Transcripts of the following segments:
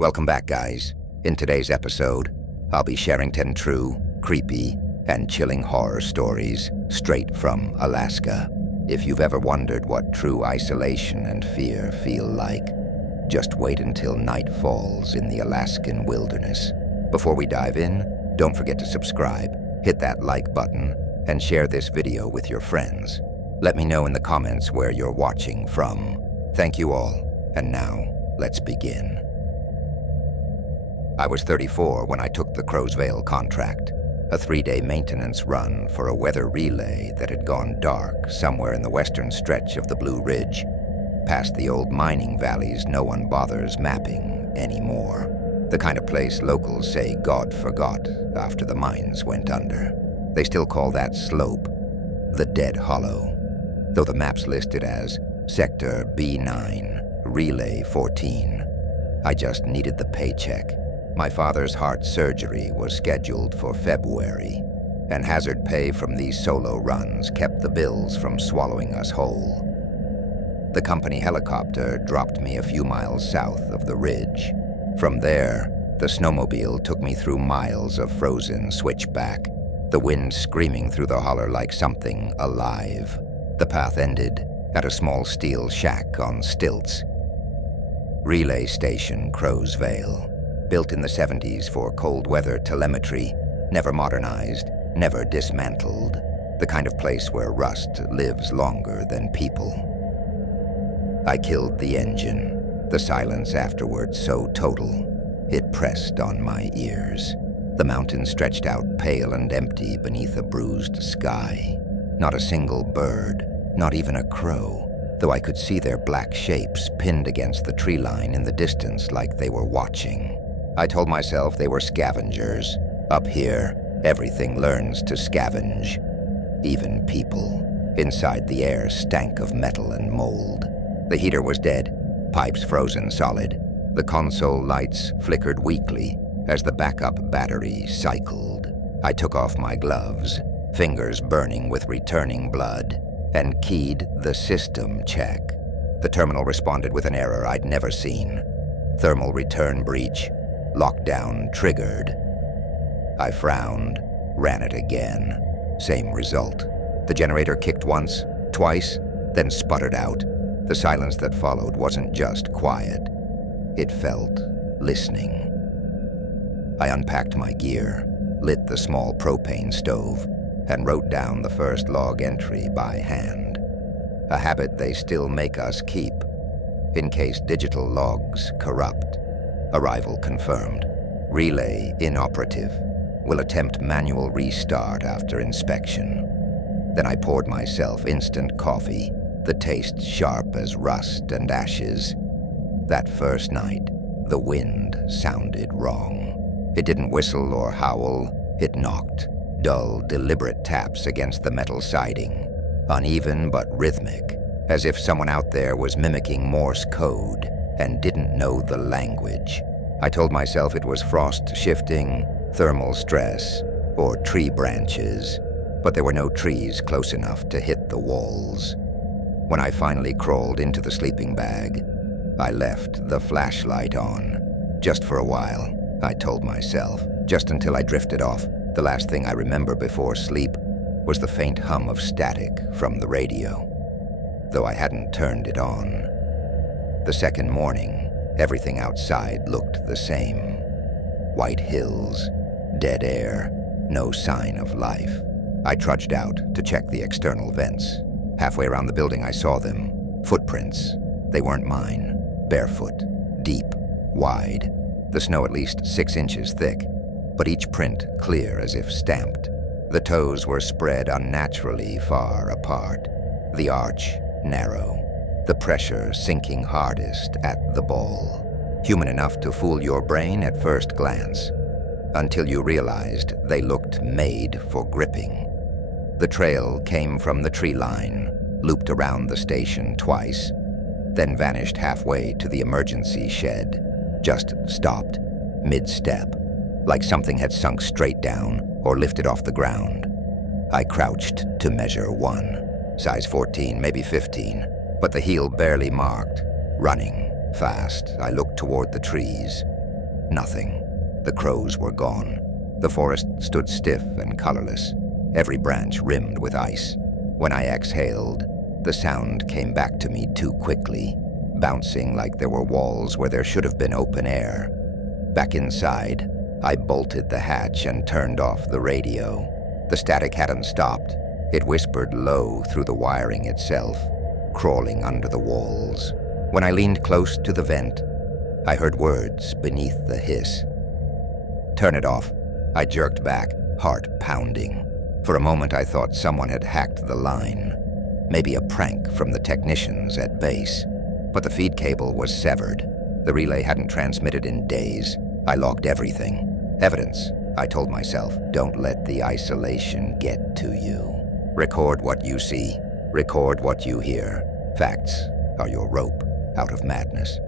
Welcome back, guys. In today's episode, I'll be sharing 10 true, creepy, and chilling horror stories straight from Alaska. If you've ever wondered what true isolation and fear feel like, just wait until night falls in the Alaskan wilderness. Before we dive in, don't forget to subscribe, hit that like button, and share this video with your friends. Let me know in the comments where you're watching from. Thank you all, and now, let's begin. I was 34 when I took the Crowsvale contract, a 3-day maintenance run for a weather relay that had gone dark somewhere in the western stretch of the Blue Ridge, past the old mining valleys no one bothers mapping anymore. The kind of place locals say God forgot after the mines went under. They still call that slope the Dead Hollow, though the maps list it as Sector B9, Relay 14. I just needed the paycheck. My father's heart surgery was scheduled for February, and hazard pay from these solo runs kept the bills from swallowing us whole. The company helicopter dropped me a few miles south of the ridge. From there, the snowmobile took me through miles of frozen switchback, the wind screaming through the holler like something alive. The path ended at a small steel shack on stilts. Relay Station Crowsvale, built in the 70s for cold weather telemetry, never modernized, never dismantled, the kind of place where rust lives longer than people. I killed the engine, the silence afterwards so total, it pressed on my ears. The mountains stretched out pale and empty beneath a bruised sky. Not a single bird, not even a crow, though I could see their black shapes pinned against the tree line in the distance like they were watching. I told myself they were scavengers. Up here, everything learns to scavenge. Even people. Inside, the air stank of metal and mold. The heater was dead, pipes frozen solid. The console lights flickered weakly as the backup battery cycled. I took off my gloves, fingers burning with returning blood, and keyed the system check. The terminal responded with an error I'd never seen. Thermal return breach. Lockdown triggered. I frowned, ran it again. Same result. The generator kicked once, twice, then sputtered out. The silence that followed wasn't just quiet. It felt listening. I unpacked my gear, lit the small propane stove, and wrote down the first log entry by hand. A habit they still make us keep, in case digital logs corrupt. Arrival confirmed. Relay inoperative. Will attempt manual restart after inspection. Then I poured myself instant coffee, the taste sharp as rust and ashes. That first night, the wind sounded wrong. It didn't whistle or howl, it knocked. Dull, deliberate taps against the metal siding. Uneven but rhythmic, as if someone out there was mimicking Morse code and didn't know the language. I told myself it was frost shifting, thermal stress, or tree branches, but there were no trees close enough to hit the walls. When I finally crawled into the sleeping bag, I left the flashlight on. Just for a while, I told myself, just until I drifted off. The last thing I remember before sleep was the faint hum of static from the radio, though I hadn't turned it on. The second morning, everything outside looked the same. White hills, dead air, no sign of life. I trudged out to check the external vents. Halfway around the building, I saw them. Footprints. They weren't mine. Barefoot, deep, wide. The snow at least 6 inches thick, but each print clear as if stamped. The toes were spread unnaturally far apart. The arch narrow. The pressure sinking hardest at the ball. Human enough to fool your brain at first glance, until you realized they looked made for gripping. The trail came from the tree line, looped around the station twice, then vanished halfway to the emergency shed. Just stopped, mid-step, like something had sunk straight down or lifted off the ground. I crouched to measure 1, size 14, maybe 15, but the heel barely marked. Running, fast, I looked toward the trees. Nothing. The crows were gone. The forest stood stiff and colorless, every branch rimmed with ice. When I exhaled, the sound came back to me too quickly, bouncing like there were walls where there should have been open air. Back inside, I bolted the hatch and turned off the radio. The static hadn't stopped. It whispered low through the wiring itself, crawling under the walls. When I leaned close to the vent, I heard words beneath the hiss. "Turn it off." I jerked back, heart pounding. For a moment I thought someone had hacked the line. Maybe a prank from the technicians at base. But the feed cable was severed. The relay hadn't transmitted in days. I logged everything. Evidence, I told myself. Don't let the isolation get to you. Record what you see. Record what you hear. Facts are your rope out of madness.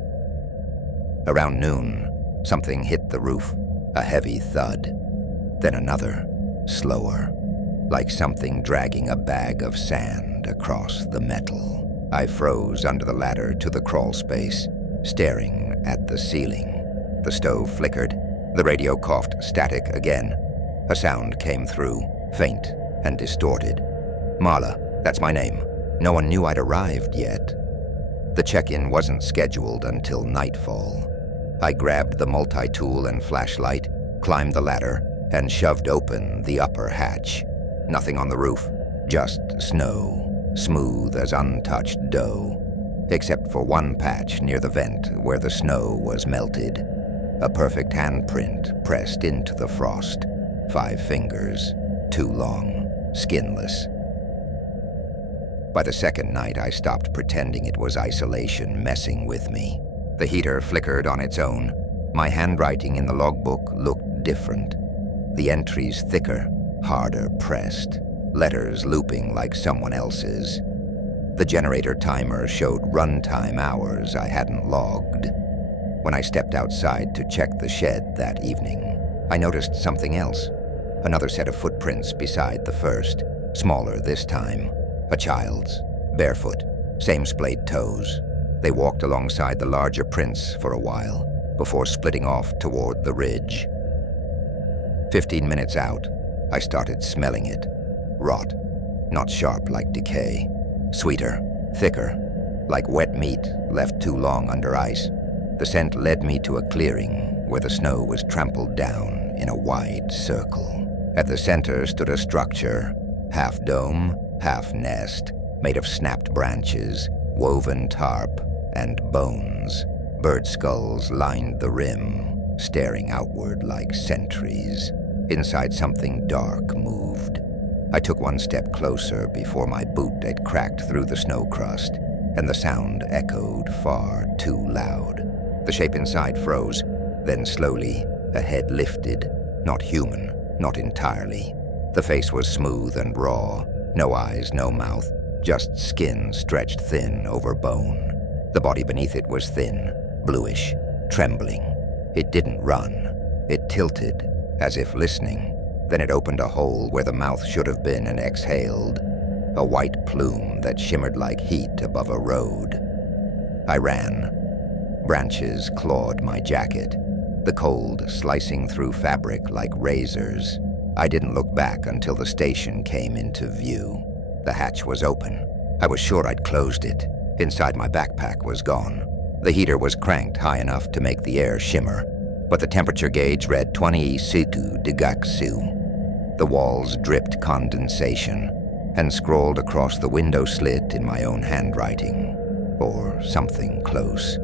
Around noon, something hit the roof. A heavy thud. Then another, slower, like something dragging a bag of sand across the metal. I froze under the ladder to the crawl space, staring at the ceiling. The stove flickered. The radio coughed static again. A sound came through, faint and distorted. "Marla, that's my name. No one knew I'd arrived yet." The check-in wasn't scheduled until nightfall. I grabbed the multi-tool and flashlight, climbed the ladder, and shoved open the upper hatch. Nothing on the roof, just snow, smooth as untouched dough, except for one patch near the vent where the snow was melted. A perfect handprint pressed into the frost. 5 fingers, too long, skinless. By the second night, I stopped pretending it was isolation messing with me. The heater flickered on its own. My handwriting in the logbook looked different. The entries thicker, harder pressed, letters looping like someone else's. The generator timer showed runtime hours I hadn't logged. When I stepped outside to check the shed that evening, I noticed something else. Another set of footprints beside the first, smaller this time. A child's, barefoot, same splayed toes. They walked alongside the larger prints for a while, before splitting off toward the ridge. 15 minutes out, I started smelling it. Rot, not sharp like decay. Sweeter, thicker, like wet meat left too long under ice. The scent led me to a clearing where the snow was trampled down in a wide circle. At the center stood a structure, half dome, half nest, made of snapped branches, woven tarp, and bones. Bird skulls lined the rim, staring outward like sentries. Inside, something dark moved. I took one step closer before my boot had cracked through the snow crust, and the sound echoed far too loud. The shape inside froze, then slowly, a head lifted, not human, not entirely. The face was smooth and raw, no eyes, no mouth, just skin stretched thin over bone. The body beneath it was thin, bluish, trembling. It didn't run. It tilted, as if listening. Then it opened a hole where the mouth should have been and exhaled, a white plume that shimmered like heat above a road. I ran. Branches clawed my jacket, the cold slicing through fabric like razors. I didn't look back until the station came into view. The hatch was open. I was sure I'd closed it. Inside, my backpack was gone. The heater was cranked high enough to make the air shimmer, but the temperature gauge read 20 situ digaksu. The walls dripped condensation and scrawled across the window slit in my own handwriting, or something close,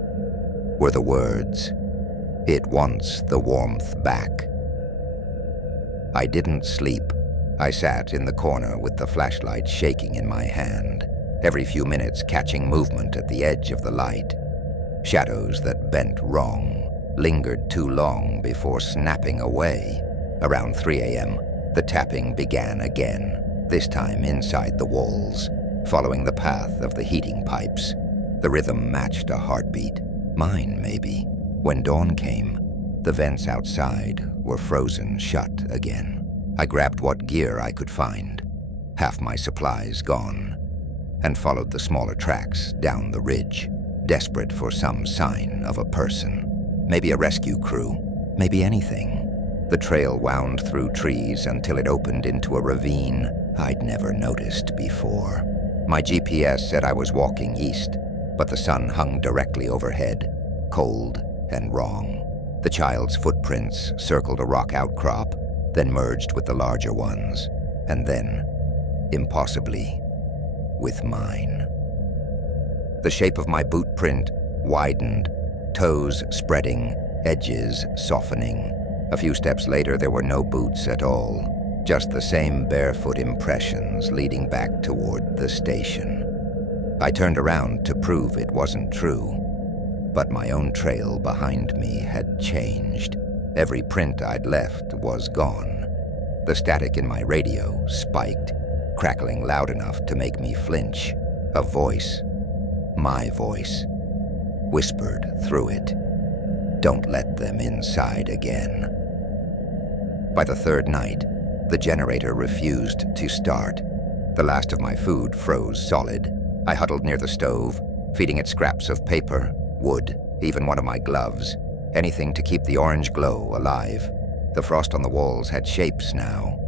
were the words, "It wants the warmth back." I didn't sleep. I sat in the corner with the flashlight shaking in my hand, every few minutes catching movement at the edge of the light. Shadows that bent wrong, lingered too long before snapping away. Around 3 a.m., the tapping began again, this time inside the walls, following the path of the heating pipes. The rhythm matched a heartbeat, mine maybe. When dawn came, the vents outside were frozen shut again. I grabbed what gear I could find, half my supplies gone, and followed the smaller tracks down the ridge, desperate for some sign of a person. Maybe a rescue crew, maybe anything. The trail wound through trees until it opened into a ravine I'd never noticed before. My GPS said I was walking east, but the sun hung directly overhead, cold and wrong. The child's footprints circled a rock outcrop, then merged with the larger ones, and then, impossibly, with mine. The shape of my boot print widened, toes spreading, edges softening. A few steps later, there were no boots at all, just the same barefoot impressions leading back toward the station. I turned around to prove it wasn't true, but my own trail behind me had changed. Every print I'd left was gone. The static in my radio spiked, crackling loud enough to make me flinch. A voice, my voice, whispered through it, "Don't let them inside again." By the third night, the generator refused to start. The last of my food froze solid. I huddled near the stove, feeding it scraps of paper, wood, even one of my gloves, anything to keep the orange glow alive. The frost on the walls had shapes now,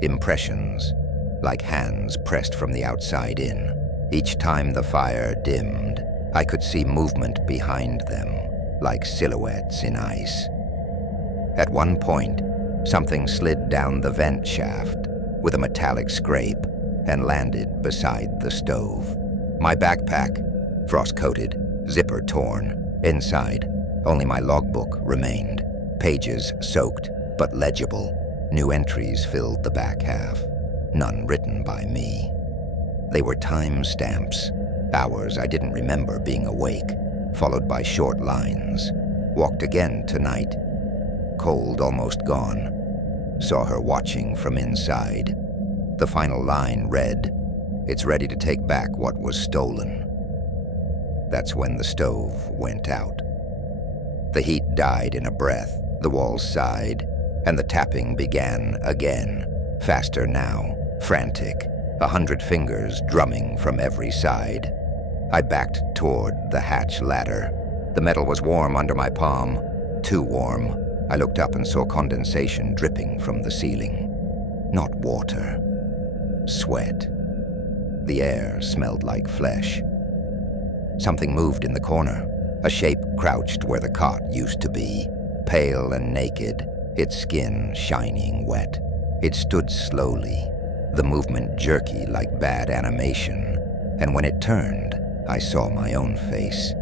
impressions, like hands pressed from the outside in. Each time the fire dimmed, I could see movement behind them, like silhouettes in ice. At one point, something slid down the vent shaft with a metallic scrape and landed beside the stove. My backpack, frost-coated, zipper torn. Inside, only my logbook remained. Pages soaked, but legible. New entries filled the back half, none written by me. They were time stamps, hours I didn't remember being awake, followed by short lines. Walked again tonight. Cold almost gone. Saw her watching from inside. The final line read, "It's ready to take back what was stolen." That's when the stove went out. The heat died in a breath, the walls sighed, and the tapping began again, faster now, frantic, 100 fingers drumming from every side. I backed toward the hatch ladder. The metal was warm under my palm, too warm. I looked up and saw condensation dripping from the ceiling. Not water, sweat. The air smelled like flesh. Something moved in the corner. A shape crouched where the cot used to be, pale and naked, its skin shining wet. It stood slowly, the movement jerky like bad animation, and when it turned, I saw my own face.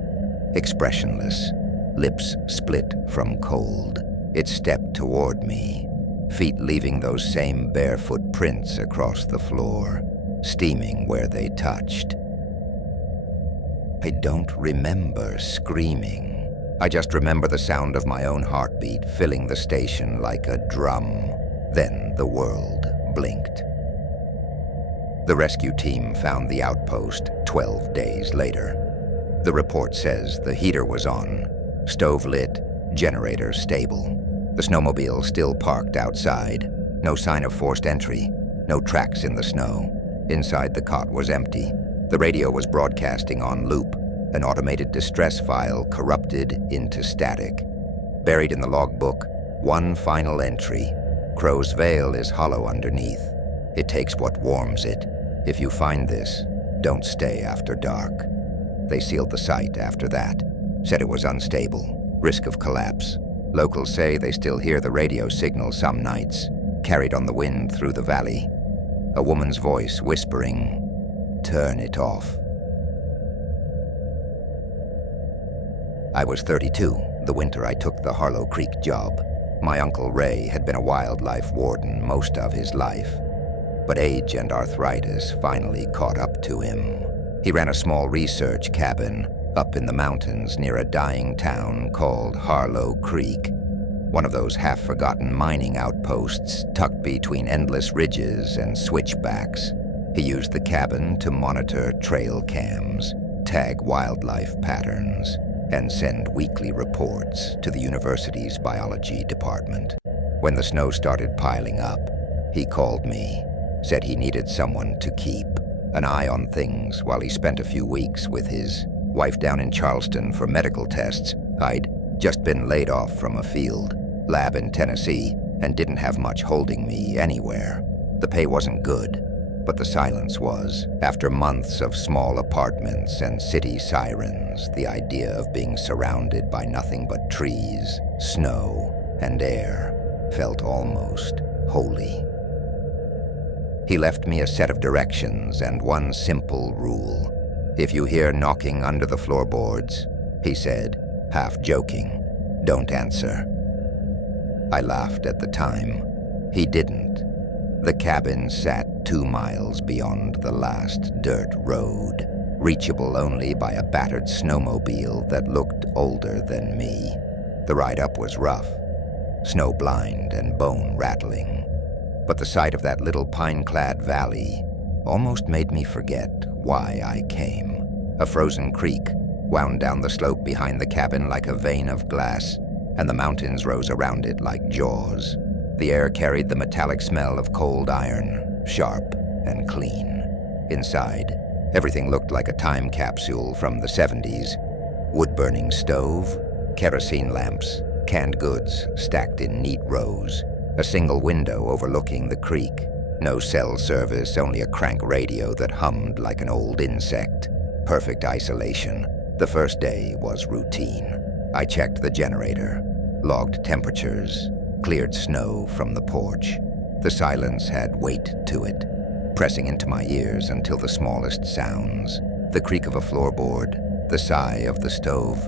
Expressionless, lips split from cold. It stepped toward me, feet leaving those same barefoot prints across the floor, steaming where they touched. I don't remember screaming. I just remember the sound of my own heartbeat filling the station like a drum. Then the world blinked. The rescue team found the outpost 12 days later. The report says the heater was on, stove lit, generator stable. The snowmobile still parked outside. No sign of forced entry, no tracks in the snow. Inside, the cot was empty. The radio was broadcasting on loop, an automated distress file corrupted into static. Buried in the logbook, one final entry. Crow's Veil is hollow underneath. It takes what warms it. If you find this, don't stay after dark. They sealed the site after that. Said it was unstable, risk of collapse. Locals say they still hear the radio signal some nights, carried on the wind through the valley. A woman's voice whispering, "Turn it off." I was 32, the winter I took the Harlow Creek job. My Uncle Ray had been a wildlife warden most of his life, but age and arthritis finally caught up to him. He ran a small research cabin up in the mountains near a dying town called Harlow Creek, one of those half-forgotten mining outposts tucked between endless ridges and switchbacks. He used the cabin to monitor trail cams, tag wildlife patterns, and send weekly reports to the university's biology department. When the snow started piling up, he called me, said he needed someone to keep an eye on things while he spent a few weeks with his wife down in Charleston for medical tests. I'd just been laid off from a field, lab in Tennessee, and didn't have much holding me anywhere. The pay wasn't good, but the silence was. After months of small apartments and city sirens, the idea of being surrounded by nothing but trees, snow, and air felt almost holy. He left me a set of directions and one simple rule. "If you hear knocking under the floorboards," he said, half joking, "don't answer." I laughed at the time. He didn't. The cabin sat 2 miles beyond the last dirt road, reachable only by a battered snowmobile that looked older than me. The ride up was rough, snow-blind and bone-rattling, but the sight of that little pine-clad valley almost made me forget why I came. A frozen creek wound down the slope behind the cabin like a vein of glass, and the mountains rose around it like jaws. The air carried the metallic smell of cold iron, sharp and clean. Inside, everything looked like a time capsule from the 70s. Wood-burning stove, kerosene lamps, canned goods stacked in neat rows, a single window overlooking the creek. No cell service, only a crank radio that hummed like an old insect. Perfect isolation. The first day was routine. I checked the generator, logged temperatures, cleared snow from the porch. The silence had weight to it, pressing into my ears until the smallest sounds, the creak of a floorboard, the sigh of the stove,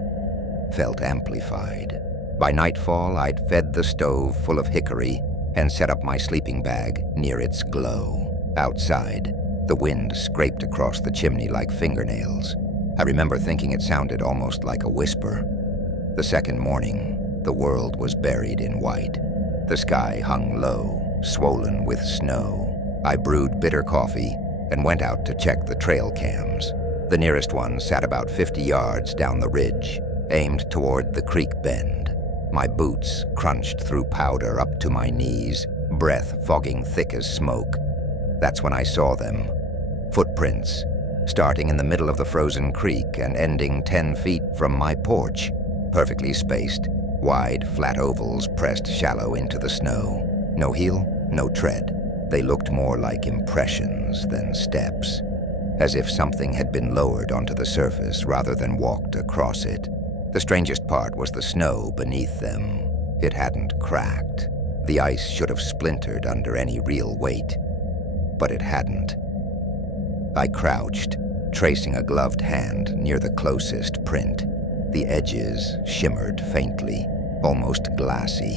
felt amplified. By nightfall, I'd fed the stove full of hickory and set up my sleeping bag near its glow. Outside, the wind scraped across the chimney like fingernails. I remember thinking it sounded almost like a whisper. The second morning, the world was buried in white. The sky hung low, swollen with snow. I brewed bitter coffee and went out to check the trail cams. The nearest one sat about 50 yards down the ridge, aimed toward the creek bend. My boots crunched through powder up to my knees, breath fogging thick as smoke. That's when I saw them. Footprints, starting in the middle of the frozen creek and ending 10 feet from my porch. Perfectly spaced, wide, flat ovals pressed shallow into the snow. No heel, no tread. They looked more like impressions than steps, as if something had been lowered onto the surface rather than walked across it. The strangest part was the snow beneath them. It hadn't cracked. The ice should have splintered under any real weight, but it hadn't. I crouched, tracing a gloved hand near the closest print. The edges shimmered faintly, almost glassy,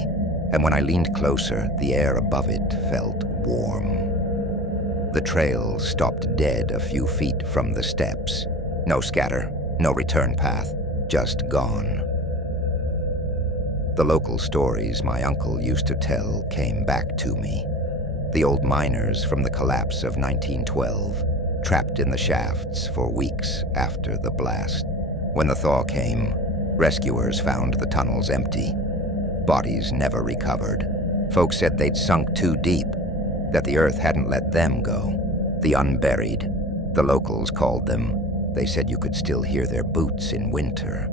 and when I leaned closer, the air above it felt warm. The trail stopped dead a few feet from the steps. No scatter, no return path, just gone. The local stories my uncle used to tell came back to me. The old miners from the collapse of 1912, trapped in the shafts for weeks after the blast. When the thaw came, rescuers found the tunnels empty. Bodies never recovered. Folks said they'd sunk too deep, that the earth hadn't let them go. The unburied, the locals called them. They said you could still hear their boots in winter,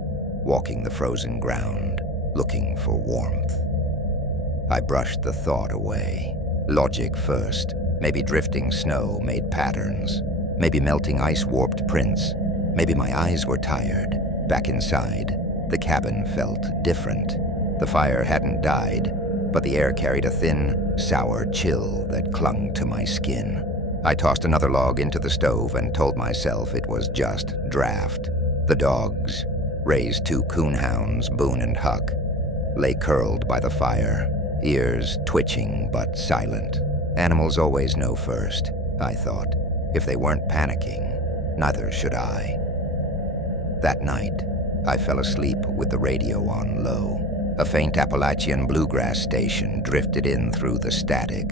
walking the frozen ground, looking for warmth. I brushed the thought away. Logic first. Maybe drifting snow made patterns. Maybe melting ice warped prints. Maybe my eyes were tired. Back inside, the cabin felt different. The fire hadn't died, but the air carried a thin, sour chill that clung to my skin. I tossed another log into the stove and told myself it was just draft. The dogs, Ray's 2 coonhounds, Boone and Huck, lay curled by the fire, ears twitching but silent. Animals always know first, I thought. If they weren't panicking, neither should I. That night, I fell asleep with the radio on low. A faint Appalachian bluegrass station drifted in through the static,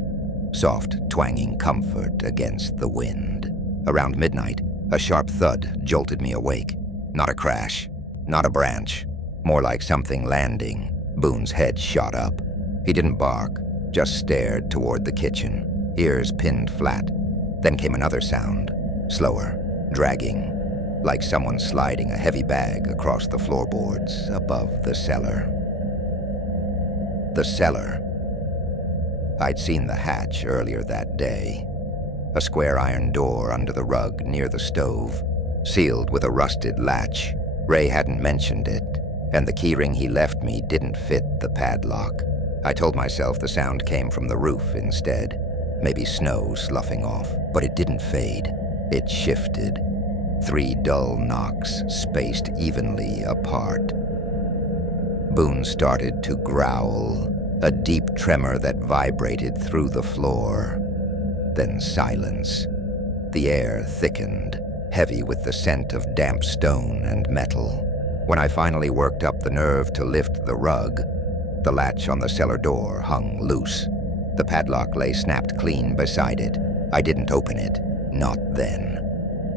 soft, twanging comfort against the wind. Around midnight, a sharp thud jolted me awake. Not a crash, not a branch, more like something landing. Boone's head shot up. He didn't bark, just stared toward the kitchen, ears pinned flat. Then came another sound, slower, dragging, like someone sliding a heavy bag across the floorboards above the cellar. The cellar. I'd seen the hatch earlier that day. A square iron door under the rug near the stove, sealed with a rusted latch. Ray hadn't mentioned it, and the keyring he left me didn't fit the padlock. I told myself the sound came from the roof instead, maybe snow sloughing off, but it didn't fade. It shifted. 3 dull knocks spaced evenly apart. Boone started to growl, a deep tremor that vibrated through the floor. Then silence. The air thickened, heavy with the scent of damp stone and metal. When I finally worked up the nerve to lift the rug, the latch on the cellar door hung loose. The padlock lay snapped clean beside it. I didn't open it, not then.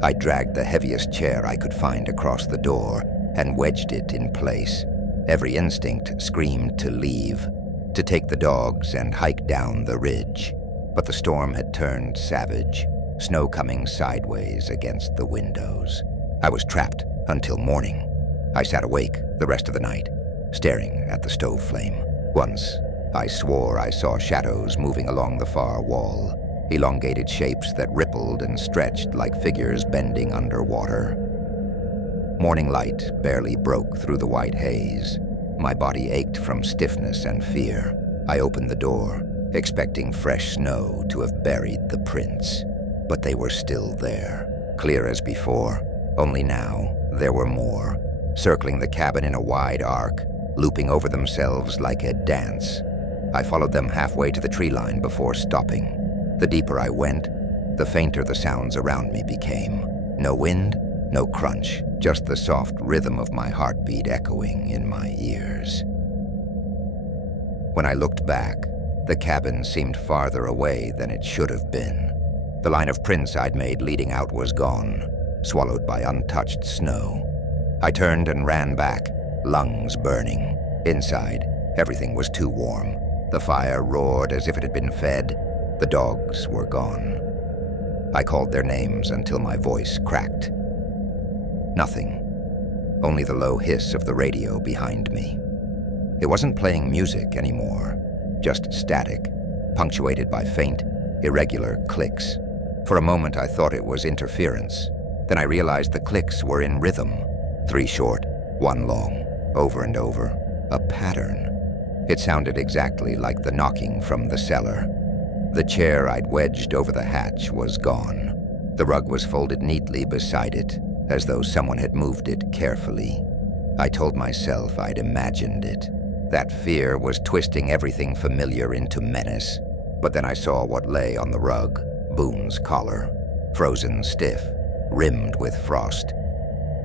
I dragged the heaviest chair I could find across the door and wedged it in place. Every instinct screamed to leave, to take the dogs and hike down the ridge. But the storm had turned savage, snow coming sideways against the windows. I was trapped until morning. I sat awake the rest of the night, staring at the stove flame. Once, I swore I saw shadows moving along the far wall, elongated shapes that rippled and stretched like figures bending underwater. Morning light barely broke through the white haze. My body ached from stiffness and fear. I opened the door, expecting fresh snow to have buried the prints. But they were still there, clear as before, only now there were more, circling the cabin in a wide arc, looping over themselves like a dance. I followed them halfway to the tree line before stopping. The deeper I went, the fainter the sounds around me became. No wind, no crunch, just the soft rhythm of my heartbeat echoing in my ears. When I looked back, the cabin seemed farther away than it should have been. The line of prints I'd made leading out was gone, swallowed by untouched snow. I turned and ran back, lungs burning. Inside, everything was too warm. The fire roared as if it had been fed. The dogs were gone. I called their names until my voice cracked. Nothing. Only the low hiss of the radio behind me. It wasn't playing music anymore, just static, punctuated by faint, irregular clicks. For a moment I thought it was interference. Then I realized the clicks were in rhythm. 3 short, 1 long, over and over. A pattern. It sounded exactly like the knocking from the cellar. The chair I'd wedged over the hatch was gone. The rug was folded neatly beside it, as though someone had moved it carefully. I told myself I'd imagined it. That fear was twisting everything familiar into menace. But then I saw what lay on the rug, Boone's collar, frozen stiff, rimmed with frost.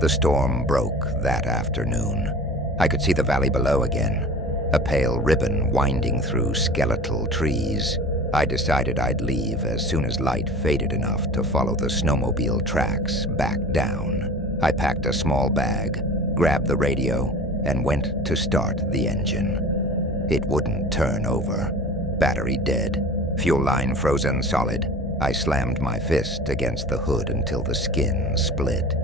The storm broke that afternoon. I could see the valley below again, a pale ribbon winding through skeletal trees. I decided I'd leave as soon as light faded enough to follow the snowmobile tracks back down. I packed a small bag, grabbed the radio, and went to start the engine. It wouldn't turn over. Battery dead, fuel line frozen solid. I slammed my fist against the hood until the skin split.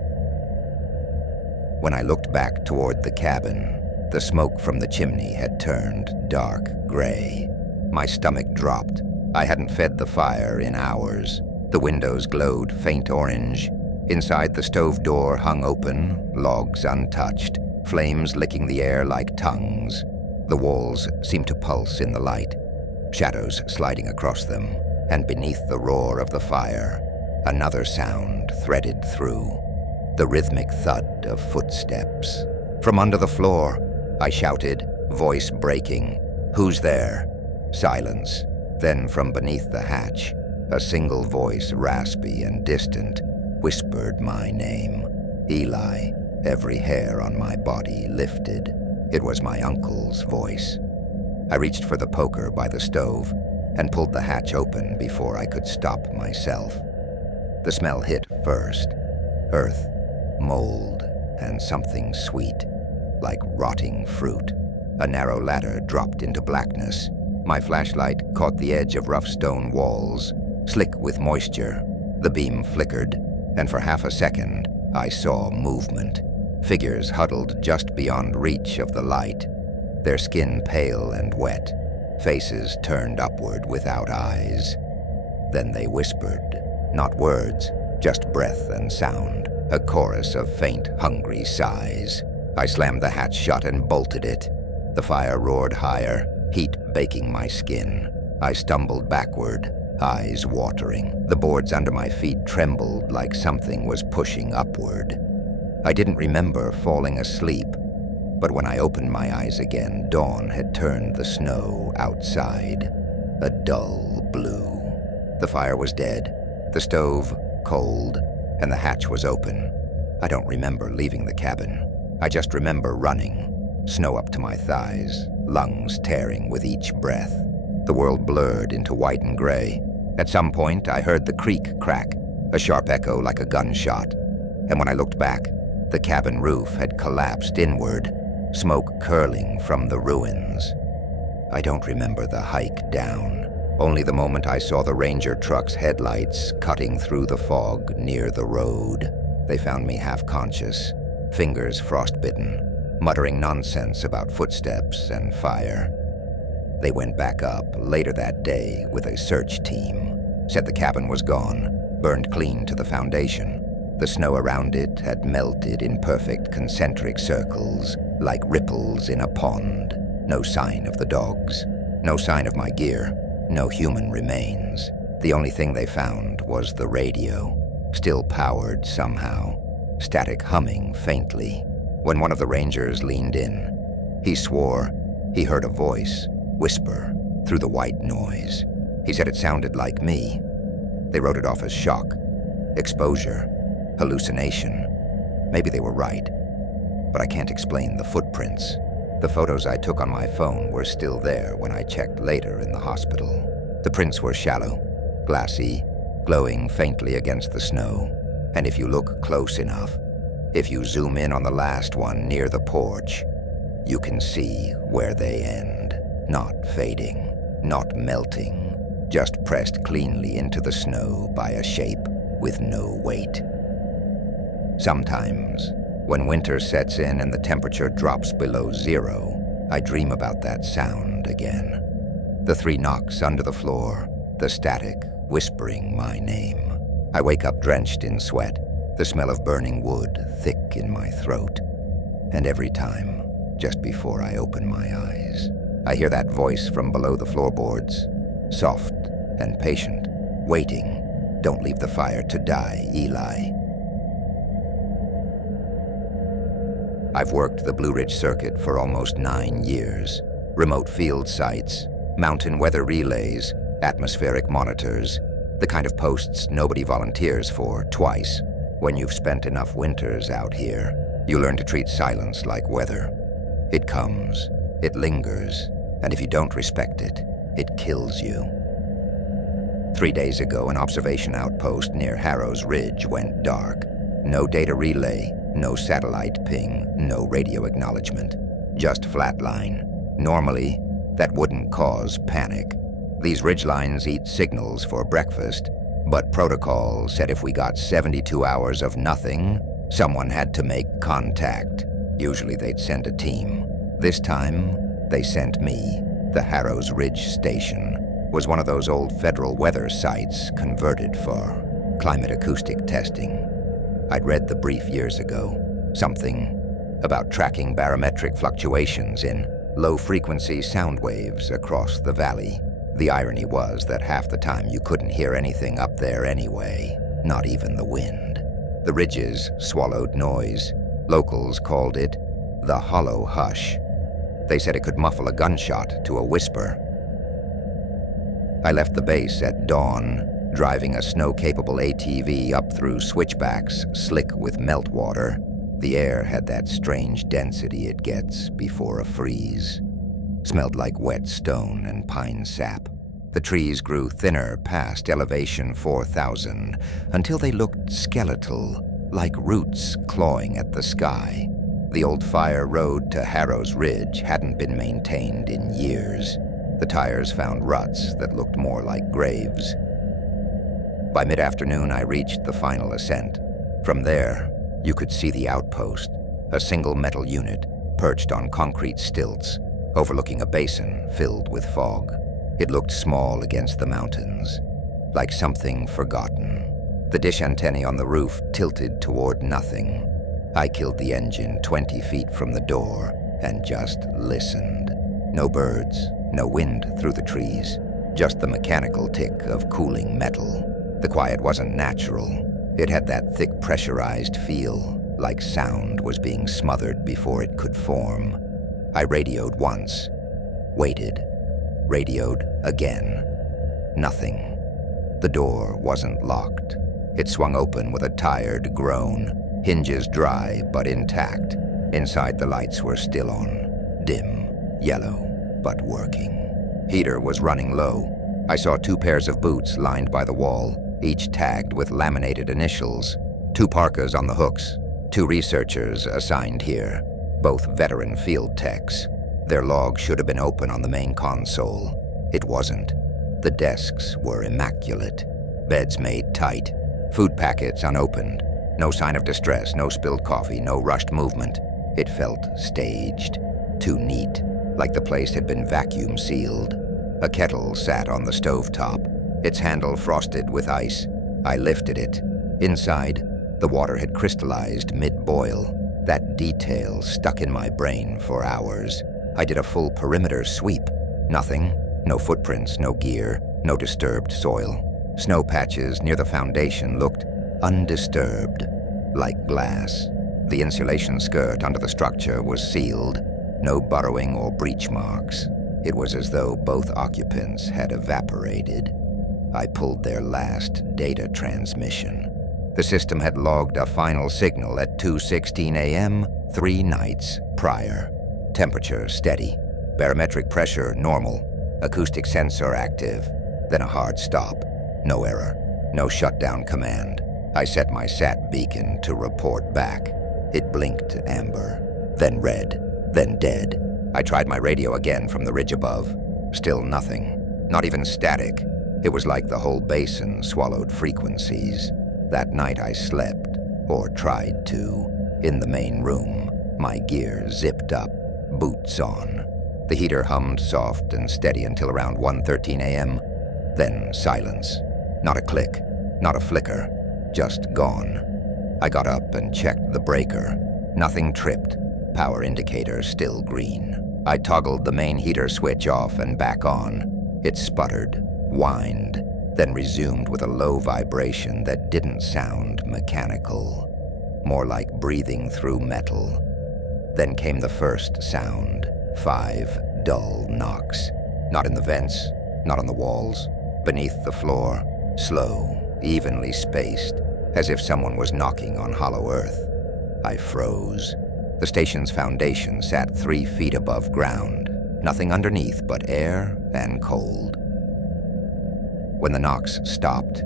When I looked back toward the cabin, the smoke from the chimney had turned dark gray. My stomach dropped. I hadn't fed the fire in hours. The windows glowed faint orange. Inside, the stove door hung open, logs untouched, flames licking the air like tongues. The walls seemed to pulse in the light, shadows sliding across them, and beneath the roar of the fire, another sound threaded through, the rhythmic thud of footsteps. From under the floor, I shouted, voice breaking, "Who's there?" Silence. Then from beneath the hatch, a single voice, raspy and distant, whispered my name. Eli. Every hair on my body lifted. It was my uncle's voice. I reached for the poker by the stove and pulled the hatch open before I could stop myself. The smell hit first. Earth, mold, and something sweet, like rotting fruit. A narrow ladder dropped into blackness. My flashlight caught the edge of rough stone walls, slick with moisture. The beam flickered, and for half a second, I saw movement. Figures huddled just beyond reach of the light. their skin pale and wet, faces turned upward without eyes. Then they whispered, not words, just breath and sound, a chorus of faint, hungry sighs. I slammed the hatch shut and bolted it. The fire roared higher, heat baking my skin. I stumbled backward, eyes watering. The boards under my feet trembled like something was pushing upward. I didn't remember falling asleep, but when I opened my eyes again, dawn had turned the snow outside a dull blue. The fire was dead, the stove cold, and the hatch was open. I don't remember leaving the cabin. I just remember running, snow up to my thighs, lungs tearing with each breath. The world blurred into white and gray. At some point, I heard the creak crack, a sharp echo like a gunshot. And when I looked back, the cabin roof had collapsed inward, smoke curling from the ruins. I don't remember the hike down, only the moment I saw the ranger truck's headlights cutting through the fog near the road. They found me half-conscious, fingers frostbitten, muttering nonsense about footsteps and fire. They went back up later that day with a search team, said the cabin was gone, burned clean to the foundation. The snow around it had melted in perfect concentric circles, like ripples in a pond. No sign of the dogs, no sign of my gear, no human remains. The only thing they found was the radio, still powered somehow, static humming faintly. When one of the rangers leaned in, he swore he heard a voice whisper through the white noise. He said it sounded like me. They wrote it off as shock, exposure, hallucination. Maybe they were right, but I can't explain the footprints. The photos I took on my phone were still there when I checked later in the hospital. The prints were shallow, glassy, glowing faintly against the snow. And if you look close enough, if you zoom in on the last one near the porch, you can see where they end. Not fading, not melting, just pressed cleanly into the snow by a shape with no weight. Sometimes, when winter sets in and the temperature drops below zero, I dream about that sound again. The 3 knocks under the floor, the static whispering my name. I wake up drenched in sweat, the smell of burning wood thick in my throat. And every time, just before I open my eyes, I hear that voice from below the floorboards, soft and patient, waiting. Don't leave the fire to die, Eli. I've worked the Blue Ridge circuit for almost 9 years. Remote field sites, mountain weather relays, atmospheric monitors, the kind of posts nobody volunteers for twice. When you've spent enough winters out here, you learn to treat silence like weather. It comes, it lingers, and if you don't respect it, it kills you. 3 days ago, an observation outpost near Harrow's Ridge went dark. No data relay, no satellite ping, no radio acknowledgement. Just flatline. Normally, that wouldn't cause panic. These ridgelines eat signals for breakfast, but protocol said if we got 72 hours of nothing, someone had to make contact. Usually they'd send a team. This time, they sent me. The Harrow's Ridge Station was one of those old federal weather sites converted for climate acoustic testing. I'd read the brief years ago, something about tracking barometric fluctuations in low-frequency sound waves across the valley. The irony was that half the time you couldn't hear anything up there anyway, not even the wind. The ridges swallowed noise. Locals called it the hollow hush. They said it could muffle a gunshot to a whisper. I left the base at dawn, driving a snow-capable ATV up through switchbacks slick with meltwater. The air had that strange density it gets before a freeze. Smelled like wet stone and pine sap. The trees grew thinner past elevation 4,000 until they looked skeletal, like roots clawing at the sky. The old fire road to Harrow's Ridge hadn't been maintained in years. The tires found ruts that looked more like graves. By mid-afternoon, I reached the final ascent. From there, you could see the outpost, a single metal unit perched on concrete stilts, overlooking a basin filled with fog. It looked small against the mountains, like something forgotten. The dish antennae on the roof tilted toward nothing. I killed the engine 20 feet from the door and just listened. No birds, no wind through the trees, just the mechanical tick of cooling metal. The quiet wasn't natural. It had that thick pressurized feel, like sound was being smothered before it could form. I radioed once, waited, radioed again. Nothing. The door wasn't locked. It swung open with a tired groan, hinges dry but intact. Inside, the lights were still on, dim, yellow, but working. Heater was running low. I saw 2 pairs of boots lined by the wall, each tagged with laminated initials. 2 parkas on the hooks. 2 researchers assigned here, both veteran field techs. Their log should have been open on the main console. It wasn't. The desks were immaculate. Beds made tight. Food packets unopened. No sign of distress, no spilled coffee, no rushed movement. It felt staged. Too neat, like the place had been vacuum sealed. A kettle sat on the stovetop, its handle frosted with ice. I lifted it. Inside, the water had crystallized mid-boil. That detail stuck in my brain for hours. I did a full perimeter sweep. Nothing. No footprints, no gear, no disturbed soil. Snow patches near the foundation looked undisturbed, like glass. The insulation skirt under the structure was sealed. No burrowing or breach marks. It was as though both occupants had evaporated. I pulled their last data transmission. The system had logged a final signal at 2:16 a.m. 3 nights prior. Temperature steady. Barometric pressure normal. Acoustic sensor active. Then a hard stop. No error. No shutdown command. I set my SAT beacon to report back. It blinked amber, then red, then dead. I tried my radio again from the ridge above. Still nothing. Not even static. It was like the whole basin swallowed frequencies. That night I slept, or tried to, in the main room, my gear zipped up, boots on. The heater hummed soft and steady until around 1:13 a.m. Then silence. Not a click, not a flicker, just gone. I got up and checked the breaker. Nothing tripped. Power indicator still green. I toggled the main heater switch off and back on. It sputtered, whined, then resumed with a low vibration that didn't sound mechanical, more like breathing through metal. Then came the first sound, 5 dull knocks. Not in the vents, not on the walls, beneath the floor, slow, evenly spaced, as if someone was knocking on hollow earth. I froze. The station's foundation sat 3 feet above ground, nothing underneath but air and cold. When the knocks stopped,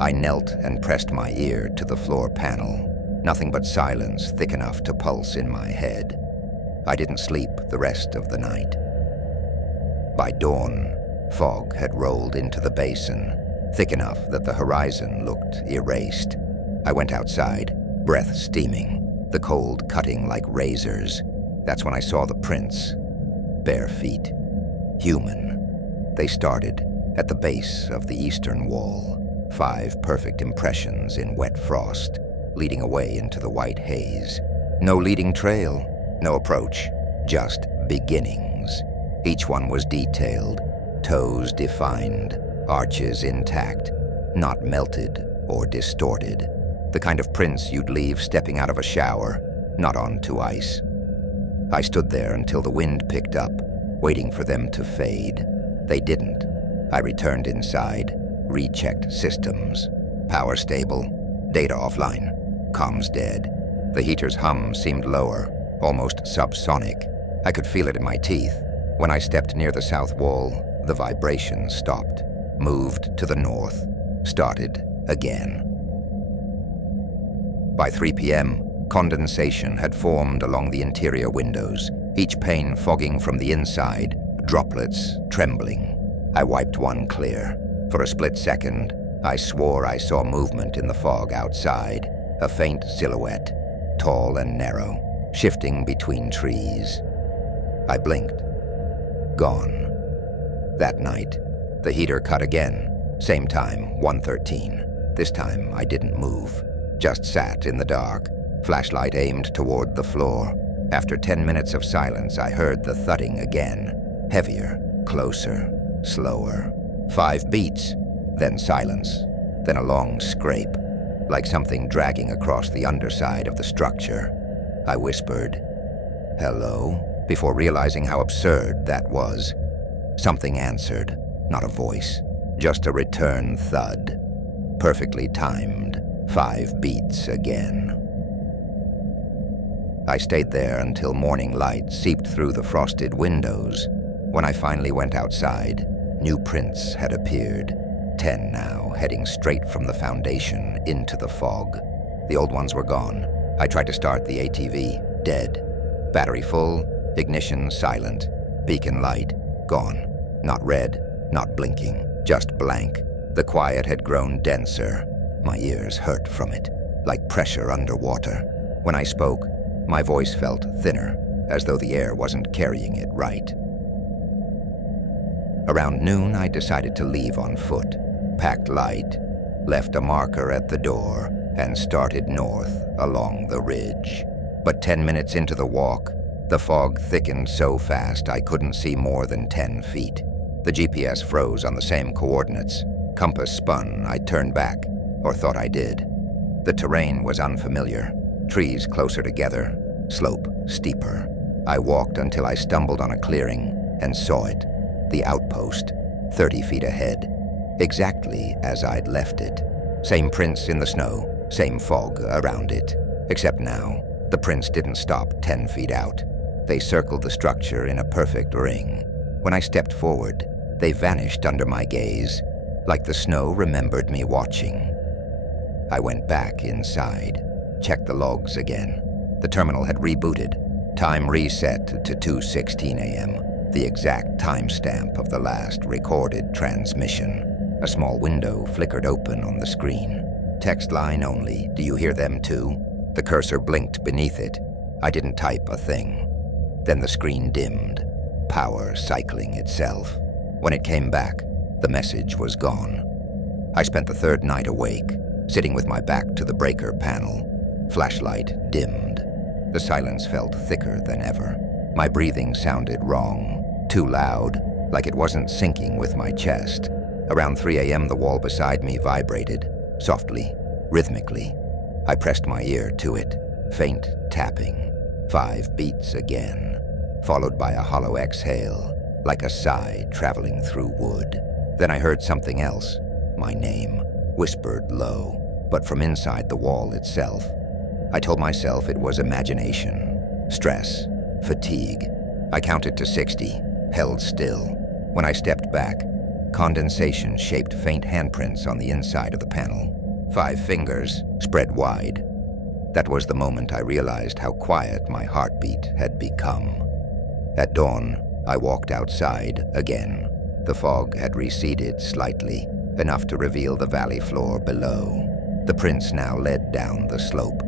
I knelt and pressed my ear to the floor panel. Nothing but silence thick enough to pulse in my head. I didn't sleep the rest of the night. By dawn, fog had rolled into the basin, thick enough that the horizon looked erased. I went outside, breath steaming, the cold cutting like razors. That's when I saw the prints. Bare feet. Human. They started at the base of the eastern wall. 5 perfect impressions in wet frost, leading away into the white haze. No leading trail, no approach, just beginnings. Each one was detailed, toes defined, arches intact, not melted or distorted. The kind of prints you'd leave stepping out of a shower, not onto ice. I stood there until the wind picked up, waiting for them to fade. They didn't. I returned inside, rechecked systems. Power stable, data offline, comms dead. The heater's hum seemed lower, almost subsonic. I could feel it in my teeth. When I stepped near the south wall, the vibration stopped, moved to the north, started again. By 3 p.m., condensation had formed along the interior windows, each pane fogging from the inside, droplets trembling. I wiped one clear. For a split second, I swore I saw movement in the fog outside, a faint silhouette, tall and narrow, shifting between trees. I blinked. gone. That night, the heater cut again. Same time, 1:13. This time, I didn't move. Just sat in the dark, flashlight aimed toward the floor. After 10 minutes of silence, I heard the thudding again. Heavier, closer, slower. 5 beats, then silence, then a long scrape, like something dragging across the underside of the structure. I whispered, "Hello?" before realizing how absurd that was. Something answered, not a voice, just a return thud. Perfectly timed, 5 beats again. I stayed there until morning light seeped through the frosted windows. When I finally went outside, new prints had appeared. 10 now, heading straight from the foundation into the fog. The old ones were gone. I tried to start the ATV, dead. Battery full, ignition silent, beacon light, gone. Not red, not blinking, just blank. The quiet had grown denser. My ears hurt from it, like pressure underwater. When I spoke, my voice felt thinner, as though the air wasn't carrying it right. Around noon, I decided to leave on foot, packed light, left a marker at the door, and started north along the ridge. But 10 minutes into the walk, the fog thickened so fast I couldn't see more than 10 feet. The GPS froze on the same coordinates. Compass spun, I turned back, or thought I did. The terrain was unfamiliar. Trees closer together, slope steeper. I walked until I stumbled on a clearing and saw it. The outpost, 30 feet ahead, exactly as I'd left it. Same prints in the snow, same fog around it. Except now, the prints didn't stop 10 feet out. They circled the structure in a perfect ring. When I stepped forward, they vanished under my gaze, like the snow remembered me watching. I went back inside, checked the logs again. The terminal had rebooted. Time reset to 2:16 a.m., the exact timestamp of the last recorded transmission. A small window flickered open on the screen. Text line only. Do you hear them too? The cursor blinked beneath it. I didn't type a thing. Then the screen dimmed, power cycling itself. When it came back, the message was gone. I spent the third night awake, sitting with my back to the breaker panel. Flashlight dimmed. The silence felt thicker than ever. My breathing sounded wrong, too loud, like it wasn't syncing with my chest. Around 3 a.m., the wall beside me vibrated, softly, rhythmically. I pressed my ear to it, faint tapping. 5 beats again, followed by a hollow exhale, like a sigh traveling through wood. Then I heard something else, my name, whispered low, but from inside the wall itself. I told myself it was imagination, stress, fatigue. I counted to 60, held still. When I stepped back, condensation shaped faint handprints on the inside of the panel. 5 fingers spread wide. That was the moment I realized how quiet my heartbeat had become. At dawn, I walked outside again. The fog had receded slightly, enough to reveal the valley floor below. The prints now led down the slope.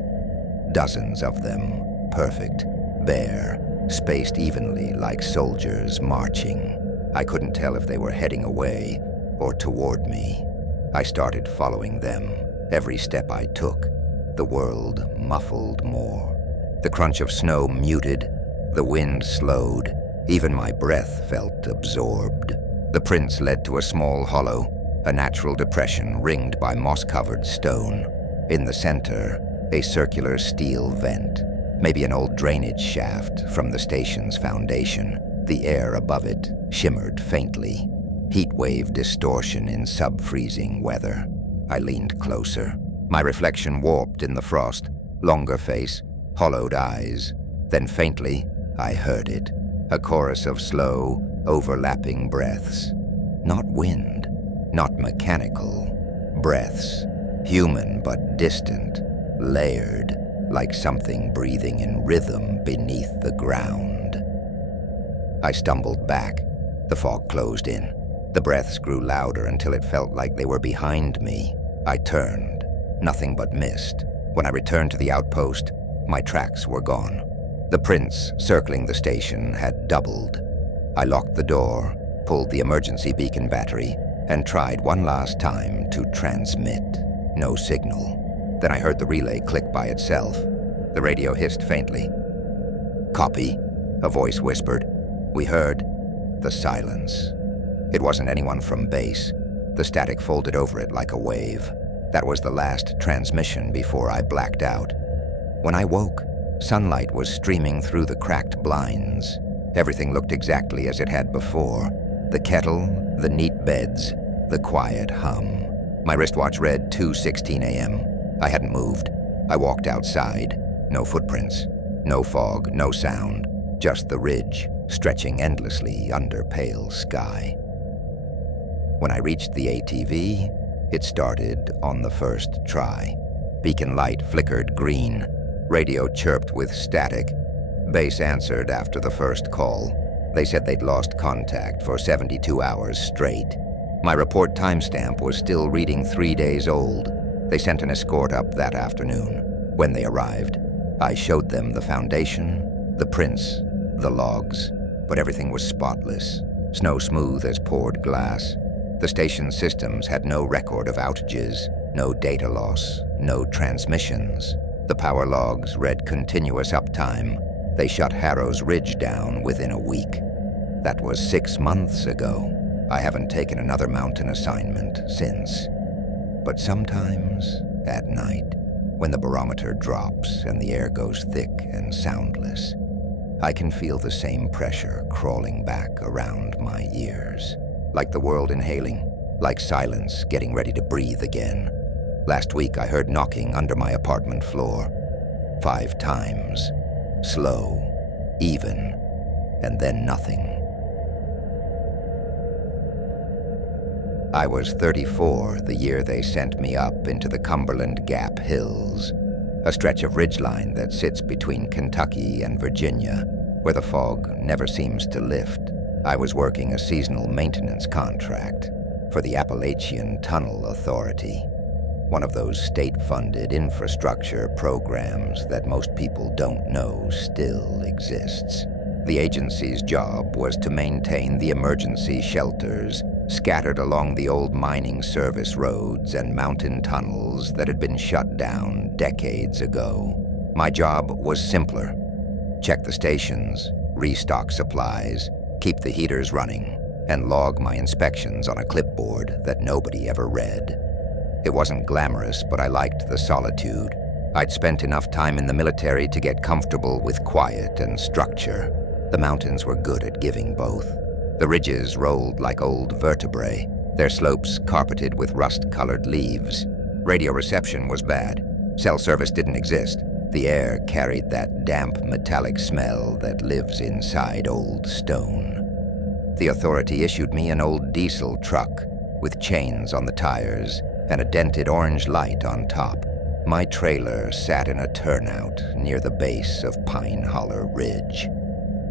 Dozens of them, perfect, bare, spaced evenly like soldiers marching. I couldn't tell if they were heading away or toward me. I started following them. Every step I took, the world muffled more. The crunch of snow muted, the wind slowed, even my breath felt absorbed. The prints led to a small hollow, a natural depression ringed by moss-covered stone. In the center, a circular steel vent, maybe an old drainage shaft from the station's foundation. The air above it shimmered faintly, heat wave distortion in sub-freezing weather. I leaned closer. My reflection warped in the frost, longer face, hollowed eyes. Then faintly, I heard it, a chorus of slow, overlapping breaths. Not wind, not mechanical. Breaths, human but distant, layered, like something breathing in rhythm beneath the ground. I stumbled back. The fog closed in. The breaths grew louder until it felt like they were behind me. I turned. Nothing but mist. When I returned to the outpost, my tracks were gone. The prints circling the station had doubled. I locked the door, pulled the emergency beacon battery, and tried one last time to transmit. No signal. Then I heard the relay click by itself. The radio hissed faintly. "Copy," a voice whispered. We heard the silence. It wasn't anyone from base. The static folded over it like a wave. That was the last transmission before I blacked out. When I woke, sunlight was streaming through the cracked blinds. Everything looked exactly as it had before. The kettle, the neat beds, the quiet hum. My wristwatch read 2:16 a.m. I hadn't moved. I walked outside. No footprints. No fog, no sound. Just the ridge, stretching endlessly under pale sky. When I reached the ATV, it started on the first try. Beacon light flickered green. Radio chirped with static. Base answered after the first call. They said they'd lost contact for 72 hours straight. My report timestamp was still reading 3 days old. They sent an escort up that afternoon. When they arrived, I showed them the foundation, the prints, the logs, but everything was spotless, snow smooth as poured glass. The station's systems had no record of outages, no data loss, no transmissions. The power logs read continuous uptime. They shut Harrow's Ridge down within a week. That was 6 months ago. I haven't taken another mountain assignment since. But sometimes, at night, when the barometer drops and the air goes thick and soundless, I can feel the same pressure crawling back around my ears. Like the world inhaling, like silence getting ready to breathe again. Last week I heard knocking under my apartment floor. 5 times. Slow, even, and then nothing. I was 34 the year they sent me up into the Cumberland Gap Hills, a stretch of ridgeline that sits between Kentucky and Virginia, where the fog never seems to lift. I was working a seasonal maintenance contract for the Appalachian Tunnel Authority, one of those state-funded infrastructure programs that most people don't know still exists. The agency's job was to maintain the emergency shelters scattered along the old mining service roads and mountain tunnels that had been shut down decades ago. My job was simpler. Check the stations, restock supplies, keep the heaters running, and log my inspections on a clipboard that nobody ever read. It wasn't glamorous, but I liked the solitude. I'd spent enough time in the military to get comfortable with quiet and structure. The mountains were good at giving both. The ridges rolled like old vertebrae, their slopes carpeted with rust-colored leaves. Radio reception was bad. Cell service didn't exist. The air carried that damp, metallic smell that lives inside old stone. The authority issued me an old diesel truck with chains on the tires and a dented orange light on top. My trailer sat in a turnout near the base of Pine Holler Ridge,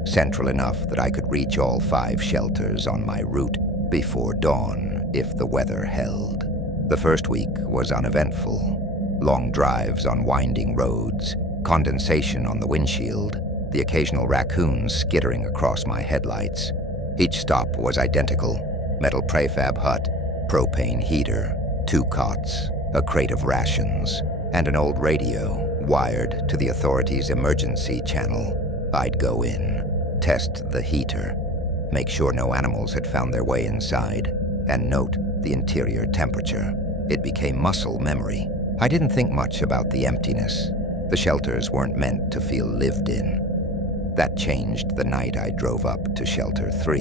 central enough that I could reach all 5 shelters on my route before dawn if the weather held. The first week was uneventful. Long drives on winding roads, condensation on the windshield, the occasional raccoons skittering across my headlights. Each stop was identical: metal prefab hut, propane heater, 2 cots, a crate of rations, and an old radio wired to the authority's emergency channel. I'd go in, test the heater, make sure no animals had found their way inside, and note the interior temperature. It became muscle memory. I didn't think much about the emptiness. The shelters weren't meant to feel lived in. That changed the night I drove up to Shelter 3.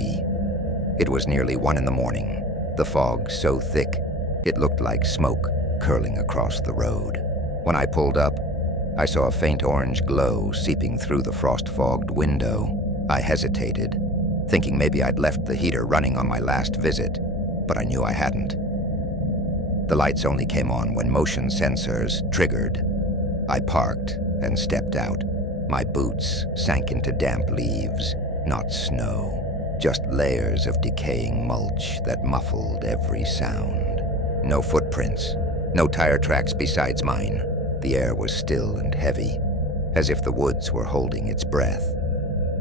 It was nearly 1 a.m, the fog so thick it looked like smoke curling across the road. When I pulled up, I saw a faint orange glow seeping through the frost-fogged window. I hesitated, thinking maybe I'd left the heater running on my last visit, but I knew I hadn't. The lights only came on when motion sensors triggered. I parked and stepped out. My boots sank into damp leaves, not snow, just layers of decaying mulch that muffled every sound. No footprints, no tire tracks besides mine. The air was still and heavy, as if the woods were holding its breath.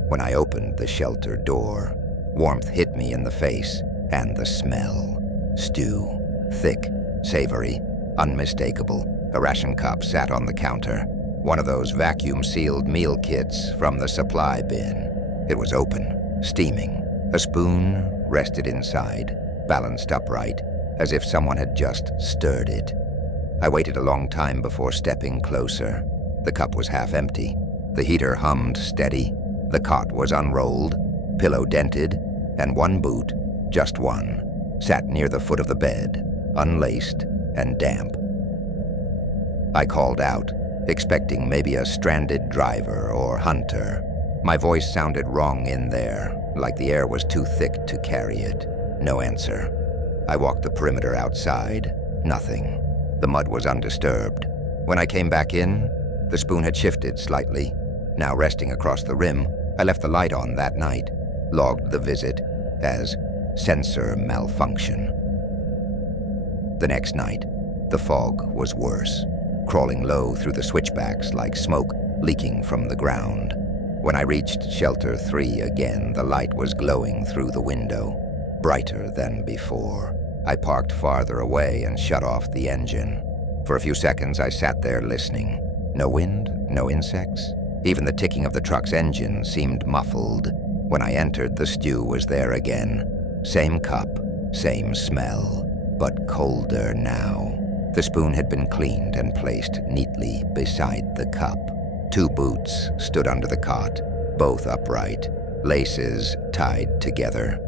When I opened the shelter door, Warmth hit me in the face, and the smell. Stew. Thick, savory, unmistakable. A ration cup sat on the counter. One of those vacuum-sealed meal kits from the supply bin. It was open, steaming. A spoon rested inside, balanced upright, as if someone had just stirred it. I waited a long time before stepping closer. The cup was half empty. The heater hummed steady. The cot was unrolled, pillow dented, and one boot, just one, sat near the foot of the bed, unlaced and damp. I called out, expecting maybe a stranded driver or hunter. My voice sounded wrong in there, like the air was too thick to carry it. No answer. I walked the perimeter outside. Nothing. The mud was undisturbed. When I came back in, the spoon had shifted slightly. Now resting across the rim, I left the light on that night, logged the visit as sensor malfunction. The next night, the fog was worse, crawling low through the switchbacks like smoke leaking from the ground. When I reached Shelter 3 again, the light was glowing through the window, brighter than before. I parked farther away and shut off the engine. For a few seconds, I sat there listening. No wind, no insects. Even the ticking of the truck's engine seemed muffled. When I entered, the stew was there again. Same cup, same smell, but colder now. The spoon had been cleaned and placed neatly beside the cup. 2 boots stood under the cot, both upright, laces tied together.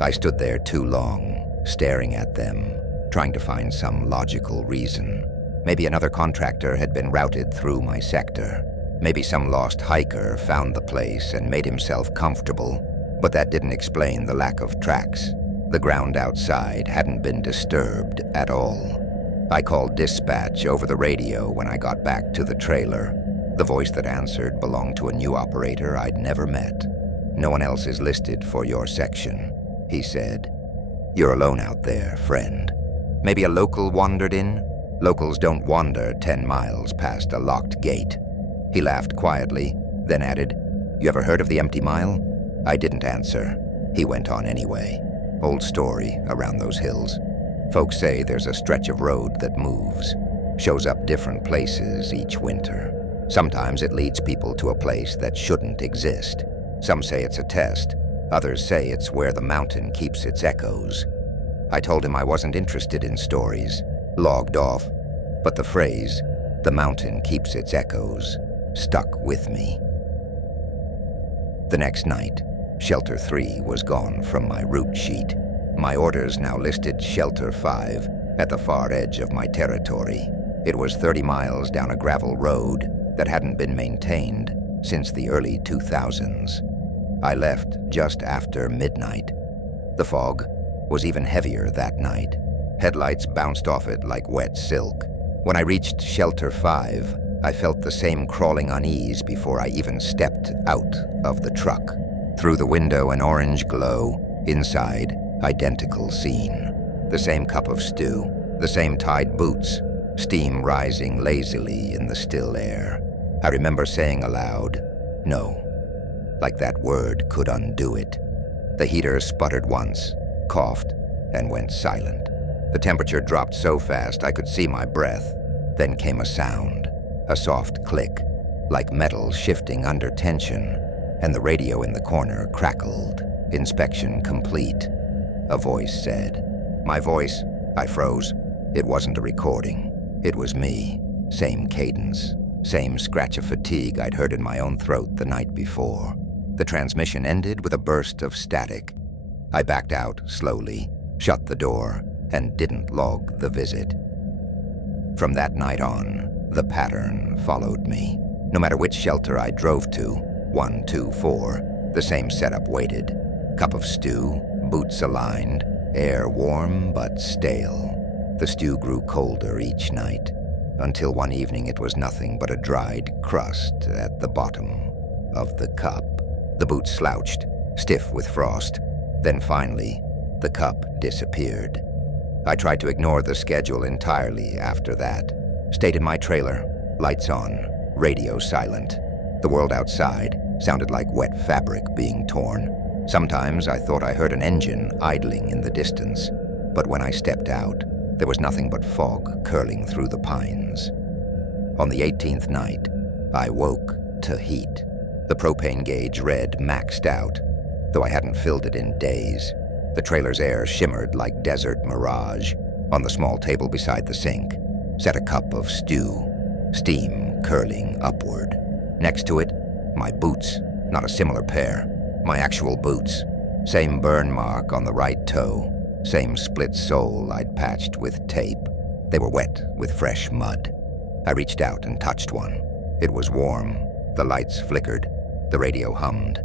I stood there too long, staring at them, trying to find some logical reason. Maybe another contractor had been routed through my sector. Maybe some lost hiker found the place and made himself comfortable, but that didn't explain the lack of tracks. The ground outside hadn't been disturbed at all. I called dispatch over the radio when I got back to the trailer. The voice that answered belonged to a new operator I'd never met. "No one else is listed for your section," he said. "You're alone out there, friend. Maybe a local wandered in? Locals don't wander 10 miles past a locked gate." He laughed quietly, then added, "You ever heard of the Empty Mile?" I didn't answer. He went on anyway. "Old story around those hills. Folks say there's a stretch of road that moves, shows up different places each winter. Sometimes it leads people to a place that shouldn't exist. Some say it's a test. Others say it's where the mountain keeps its echoes." I told him I wasn't interested in stories, logged off, but the phrase, "the mountain keeps its echoes," stuck with me. The next night, Shelter 3 was gone from my route sheet. My orders now listed Shelter 5 at the far edge of my territory. It was 30 miles down a gravel road that hadn't been maintained since the early 2000s. I left just after midnight. The fog was even heavier that night. Headlights bounced off it like wet silk. When I reached Shelter 5, I felt the same crawling unease before I even stepped out of the truck. Through the window, an orange glow. Inside, identical scene. The same cup of stew, the same tied boots, steam rising lazily in the still air. I remember saying aloud, "No," like that word could undo it. The heater sputtered once, coughed, and went silent. The temperature dropped so fast I could see my breath. Then came a sound, a soft click, like metal shifting under tension, and the radio in the corner crackled. Inspection complete. A voice said. My voice, I froze. It wasn't a recording. It was me. Same cadence. Same scratch of fatigue I'd heard in my own throat the night before. The transmission ended with a burst of static. I backed out slowly, shut the door, and didn't log the visit. From that night on, the pattern followed me. No matter which shelter I drove to, 1, 2, 4, the same setup waited. Cup of stew, boots aligned, air warm but stale. The stew grew colder each night, until one evening it was nothing but a dried crust at the bottom of the cup. The boots slouched, stiff with frost. Then finally, the cup disappeared. I tried to ignore the schedule entirely after that. Stayed in my trailer, lights on, radio silent. The world outside sounded like wet fabric being torn. Sometimes I thought I heard an engine idling in the distance, but when I stepped out, there was nothing but fog curling through the pines. On the 18th night, I woke to heat. The propane gauge read maxed out, though I hadn't filled it in days. The trailer's air shimmered like desert mirage. On the small table beside the sink sat a cup of stew, steam curling upward. Next to it, my boots, not a similar pair, my actual boots. Same burn mark on the right toe, same split sole I'd patched with tape. They were wet with fresh mud. I reached out and touched one. It was warm. The lights flickered. The radio hummed.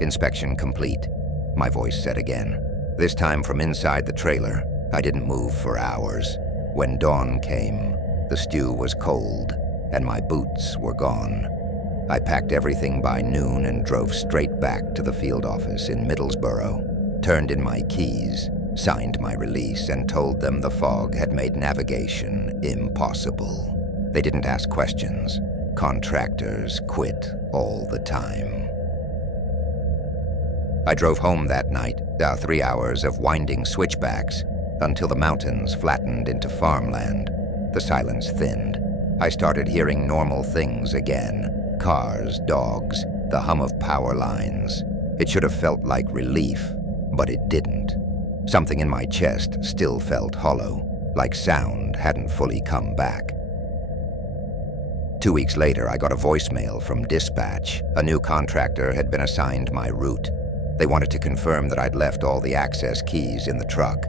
Inspection complete. My voice said again. This time from inside the trailer. I didn't move for hours. When dawn came, the stew was cold, and my boots were gone. I packed everything by noon and drove straight back to the field office in Middlesboro, turned in my keys, signed my release, and told them the fog had made navigation impossible. They didn't ask questions. Contractors quit all the time. I drove home that night, 3 hours of winding switchbacks, until the mountains flattened into farmland. The silence thinned. I started hearing normal things again. Cars, dogs, the hum of power lines. It should have felt like relief, but it didn't. Something in my chest still felt hollow, like sound hadn't fully come back. 2 weeks later, I got a voicemail from dispatch. A new contractor had been assigned my route. They wanted to confirm that I'd left all the access keys in the truck.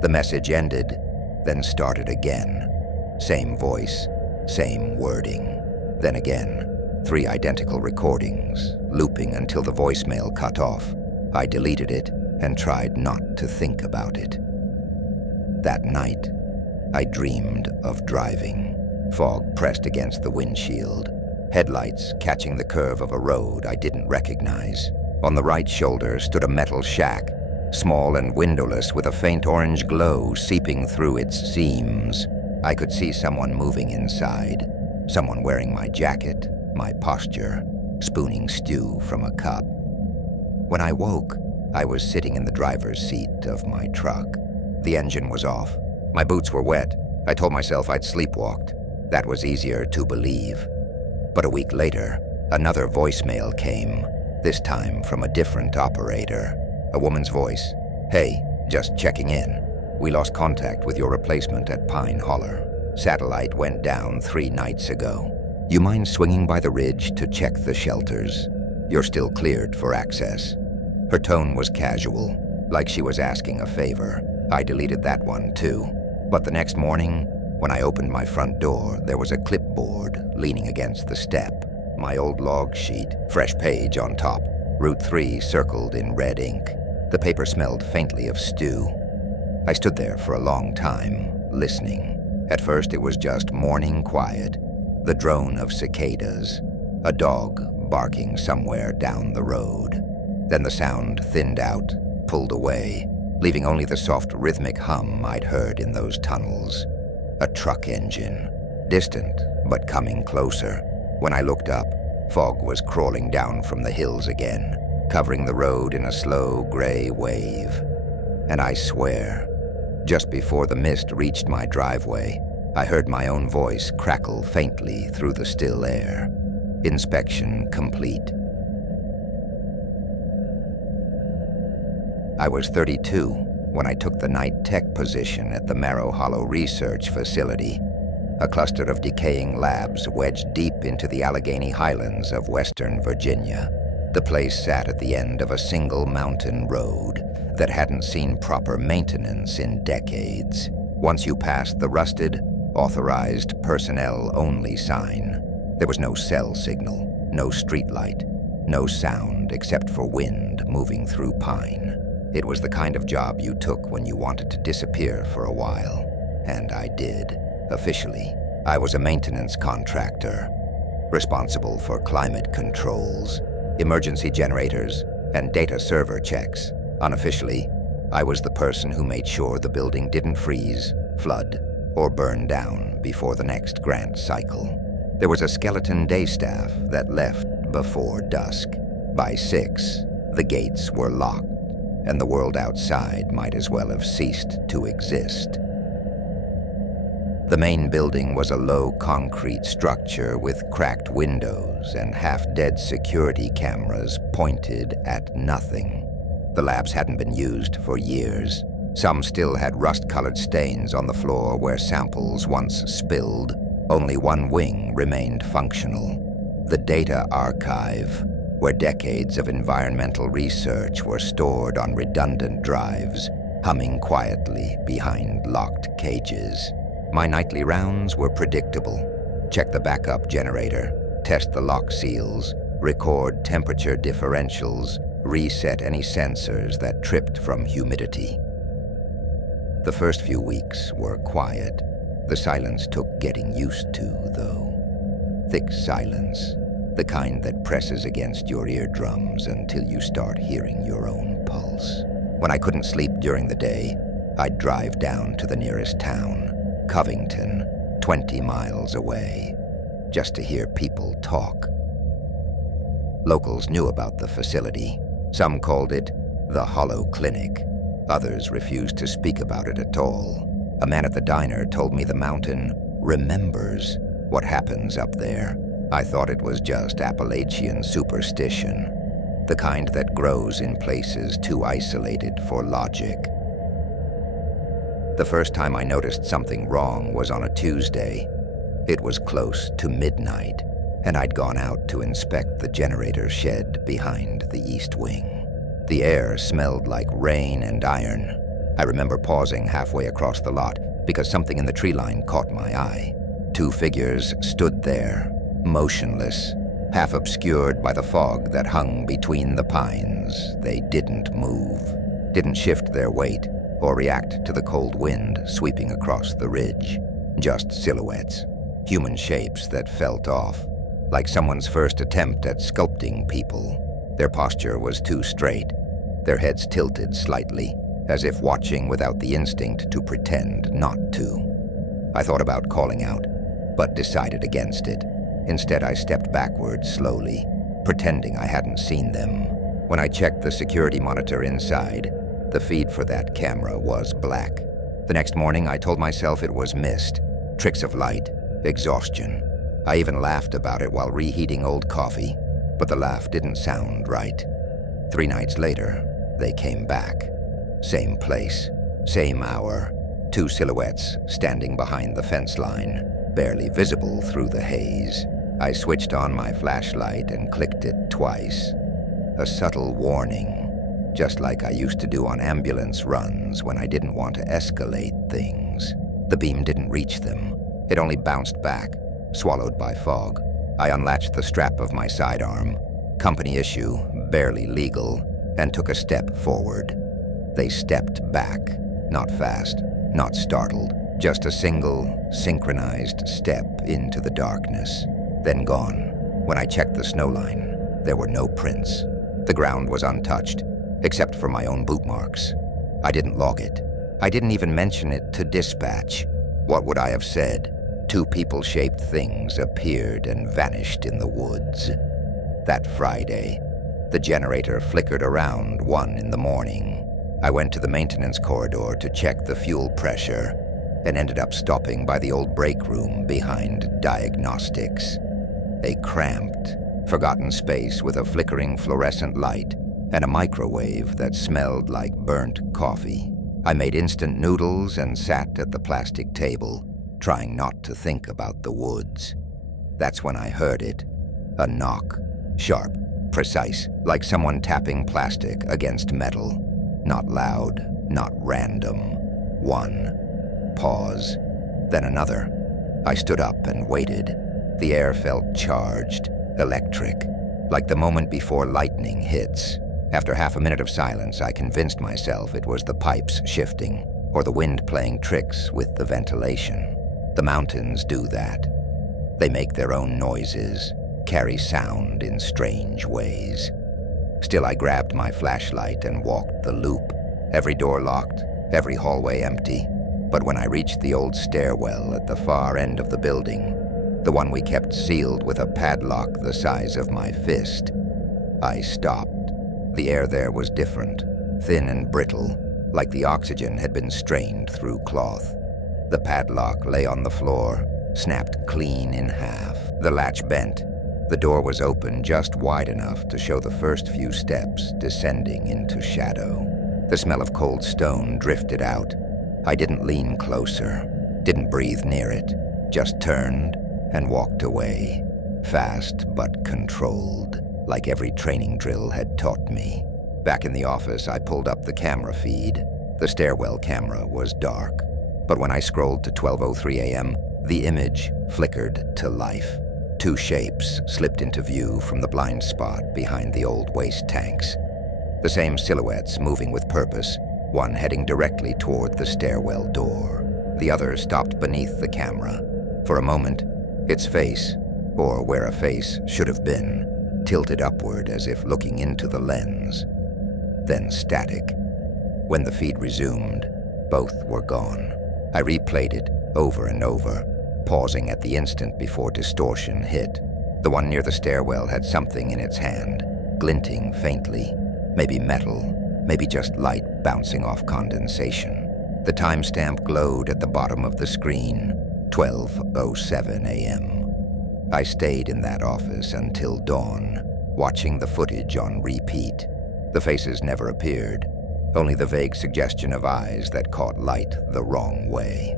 The message ended, then started again. Same voice, same wording. Then again, 3 identical recordings, looping until the voicemail cut off. I deleted it and tried not to think about it. That night, I dreamed of driving. Fog pressed against the windshield, headlights catching the curve of a road I didn't recognize. On the right shoulder stood a metal shack, small and windowless with a faint orange glow seeping through its seams. I could see someone moving inside, someone wearing my jacket, my posture, spooning stew from a cup. When I woke, I was sitting in the driver's seat of my truck. The engine was off. My boots were wet. I told myself I'd sleepwalked. That was easier to believe. But a week later, another voicemail came, this time from a different operator. A woman's voice. "Hey, just checking in. We lost contact with your replacement at Pine Holler. Satellite went down 3 nights ago. You mind swinging by the ridge to check the shelters? You're still cleared for access." Her tone was casual, like she was asking a favor. I deleted that one too. But the next morning, when I opened my front door, there was a clipboard leaning against the step. My old log sheet, fresh page on top, Route 3 circled in red ink. The paper smelled faintly of stew. I stood there for a long time, listening. At first it was just morning quiet, the drone of cicadas, a dog barking somewhere down the road. Then the sound thinned out, pulled away, leaving only the soft rhythmic hum I'd heard in those tunnels. A truck engine, distant but coming closer. When I looked up, fog was crawling down from the hills again, covering the road in a slow gray wave. And I swear, just before the mist reached my driveway, I heard my own voice crackle faintly through the still air. Inspection complete. I was 32 when I took the night tech position at the Marrow Hollow Research Facility, a cluster of decaying labs wedged deep into the Allegheny Highlands of Western Virginia. The place sat at the end of a single mountain road that hadn't seen proper maintenance in decades. Once you passed the rusted, authorized personnel-only sign, there was no cell signal, no streetlight, no sound except for wind moving through pine. It was the kind of job you took when you wanted to disappear for a while. And I did. Officially, I was a maintenance contractor, responsible for climate controls, emergency generators, and data server checks. Unofficially, I was the person who made sure the building didn't freeze, flood, or burn down before the next grant cycle. There was a skeleton day staff that left before dusk. By 6, The gates were locked, and the world outside might as well have ceased to exist. The main building was a low concrete structure with cracked windows and half-dead security cameras pointed at nothing. The labs hadn't been used for years. Some still had rust-colored stains on the floor where samples once spilled. Only one wing remained functional: the data archive, where decades of environmental research were stored on redundant drives, humming quietly behind locked cages. My nightly rounds were predictable. Check the backup generator, test the lock seals, record temperature differentials, reset any sensors that tripped from humidity. The first few weeks were quiet. The silence took getting used to, though. Thick silence, the kind that presses against your eardrums until you start hearing your own pulse. When I couldn't sleep during the day, I'd drive down to the nearest town, Covington, 20 miles away, just to hear people talk. Locals knew about the facility. Some called it the Hollow Clinic. Others refused to speak about it at all. A man at the diner told me the mountain remembers what happens up there. I thought it was just Appalachian superstition, the kind that grows in places too isolated for logic. The first time I noticed something wrong was on a Tuesday. It was close to midnight, and I'd gone out to inspect the generator shed behind the east wing. The air smelled like rain and iron. I remember pausing halfway across the lot because something in the tree line caught my eye. Two figures stood there, motionless, half obscured by the fog that hung between the pines. They didn't move, didn't shift their weight, or react to the cold wind sweeping across the ridge. Just silhouettes, human shapes that felt off, like someone's first attempt at sculpting people. Their posture was too straight, their heads tilted slightly, as if watching without the instinct to pretend not to. I thought about calling out, but decided against it. Instead, I stepped backward slowly, pretending I hadn't seen them. When I checked the security monitor inside, the feed for that camera was black. The next morning, I told myself it was mist, tricks of light, exhaustion. I even laughed about it while reheating old coffee, but the laugh didn't sound right. 3 nights later, they came back. Same place, same hour, 2 silhouettes standing behind the fence line, barely visible through the haze. I switched on my flashlight and clicked it twice. A subtle warning, just like I used to do on ambulance runs when I didn't want to escalate things. The beam didn't reach them. It only bounced back, swallowed by fog. I unlatched the strap of my sidearm, company issue, barely legal, and took a step forward. They stepped back, not fast, not startled, just a single, synchronized step into the darkness, then gone. When I checked the snowline, there were no prints. The ground was untouched, except for my own boot marks. I didn't log it. I didn't even mention it to dispatch. What would I have said? 2 people-shaped things appeared and vanished in the woods. That Friday, the generator flickered around 1 in the morning. I went to the maintenance corridor to check the fuel pressure and ended up stopping by the old break room behind diagnostics. A cramped, forgotten space with a flickering fluorescent light and a microwave that smelled like burnt coffee. I made instant noodles and sat at the plastic table, trying not to think about the woods. That's when I heard it. A knock. Sharp, precise, like someone tapping plastic against metal. Not loud, not random. 1. Pause. Then another. I stood up and waited. The air felt charged, electric, like the moment before lightning hits. After half a minute of silence, I convinced myself it was the pipes shifting, or the wind playing tricks with the ventilation. The mountains do that. They make their own noises, carry sound in strange ways. Still, I grabbed my flashlight and walked the loop. Every door locked, every hallway empty. But when I reached the old stairwell at the far end of the building, the one we kept sealed with a padlock the size of my fist, I stopped. The air there was different, thin and brittle, like the oxygen had been strained through cloth. The padlock lay on the floor, snapped clean in half. The latch bent. The door was open just wide enough to show the first few steps descending into shadow. The smell of cold stone drifted out. I didn't lean closer, didn't breathe near it, just turned and walked away, fast but controlled, like every training drill had taught me. Back in the office, I pulled up the camera feed. The stairwell camera was dark, but when I scrolled to 12:03 a.m., the image flickered to life. Two shapes slipped into view from the blind spot behind the old waste tanks. The same silhouettes moving with purpose, one heading directly toward the stairwell door. The other stopped beneath the camera. For a moment, its face, or where a face should have been, tilted upward as if looking into the lens. Then static. When the feed resumed, both were gone. I replayed it over and over, pausing at the instant before distortion hit. The one near the stairwell had something in its hand, glinting faintly. Maybe metal, maybe just light bouncing off condensation. The timestamp glowed at the bottom of the screen, 12:07 a.m. I stayed in that office until dawn, watching the footage on repeat. The faces never appeared, only the vague suggestion of eyes that caught light the wrong way.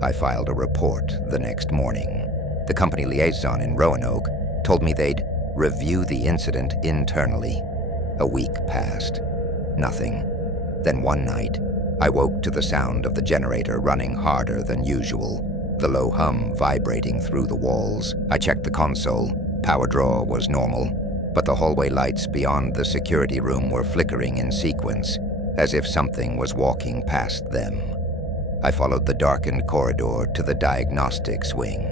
I filed a report the next morning. The company liaison in Roanoke told me they'd review the incident internally. A week passed. Nothing. Then one night, I woke to the sound of the generator running harder than usual, the low hum vibrating through the walls. I checked the console. Power draw was normal, but the hallway lights beyond the security room were flickering in sequence, as if something was walking past them. I followed the darkened corridor to the diagnostics wing.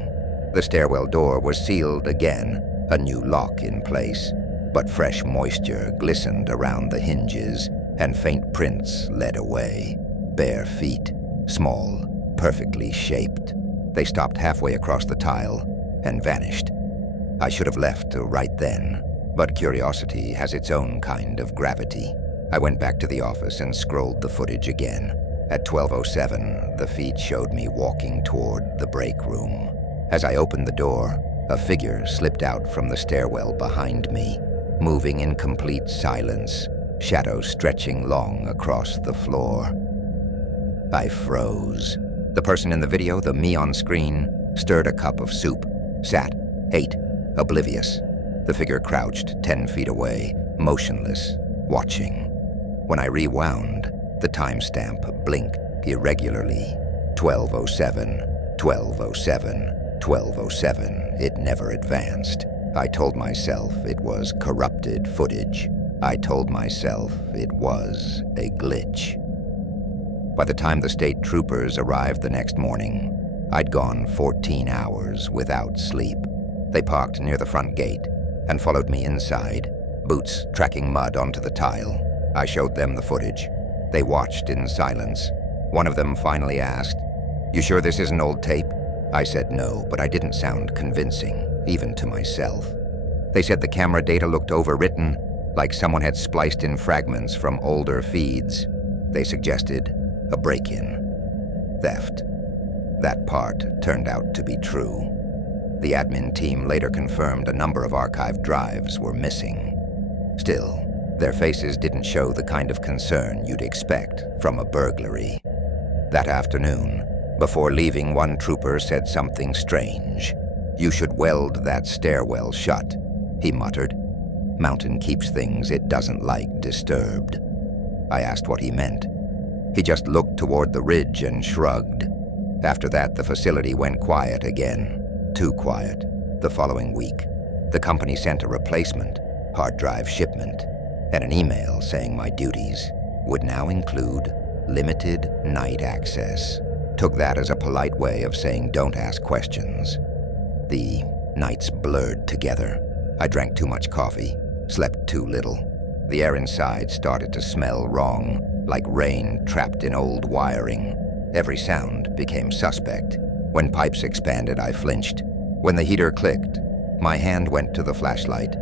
The stairwell door was sealed again, a new lock in place, but fresh moisture glistened around the hinges, and faint prints led away. Bare feet, small, perfectly shaped. They stopped halfway across the tile and vanished. I should have left right then, but curiosity has its own kind of gravity. I went back to the office and scrolled the footage again. At 12:07, the feed showed me walking toward the break room. As I opened the door, a figure slipped out from the stairwell behind me, moving in complete silence, shadows stretching long across the floor. I froze. The person in the video, the me on screen, stirred a cup of soup, sat, ate, oblivious. The figure crouched 10 feet away, motionless, watching. When I rewound, the timestamp blinked irregularly. 12:07, 12:07, 12:07. It never advanced. I told myself it was corrupted footage. I told myself it was a glitch. By the time the state troopers arrived the next morning, I'd gone 14 hours without sleep. They parked near the front gate and followed me inside, boots tracking mud onto the tile. I showed them the footage. They watched in silence. One of them finally asked, "You sure this isn't old tape?" I said no, but I didn't sound convincing, even to myself. They said the camera data looked overwritten, like someone had spliced in fragments from older feeds. They suggested a break-in. Theft. That part turned out to be true. The admin team later confirmed a number of archived drives were missing. Still, their faces didn't show the kind of concern you'd expect from a burglary. That afternoon, before leaving, one trooper said something strange. "You should weld that stairwell shut," he muttered. "Mountain keeps things it doesn't like disturbed." I asked what he meant. He just looked toward the ridge and shrugged. After that, the facility went quiet again. Too quiet. The following week, the company sent a replacement hard drive shipment and an email saying my duties would now include limited night access. Took that as a polite way of saying don't ask questions. The nights blurred together. I drank too much coffee, slept too little. The air inside started to smell wrong, like rain trapped in old wiring. Every sound became suspect. When pipes expanded, I flinched. When the heater clicked, my hand went to the flashlight.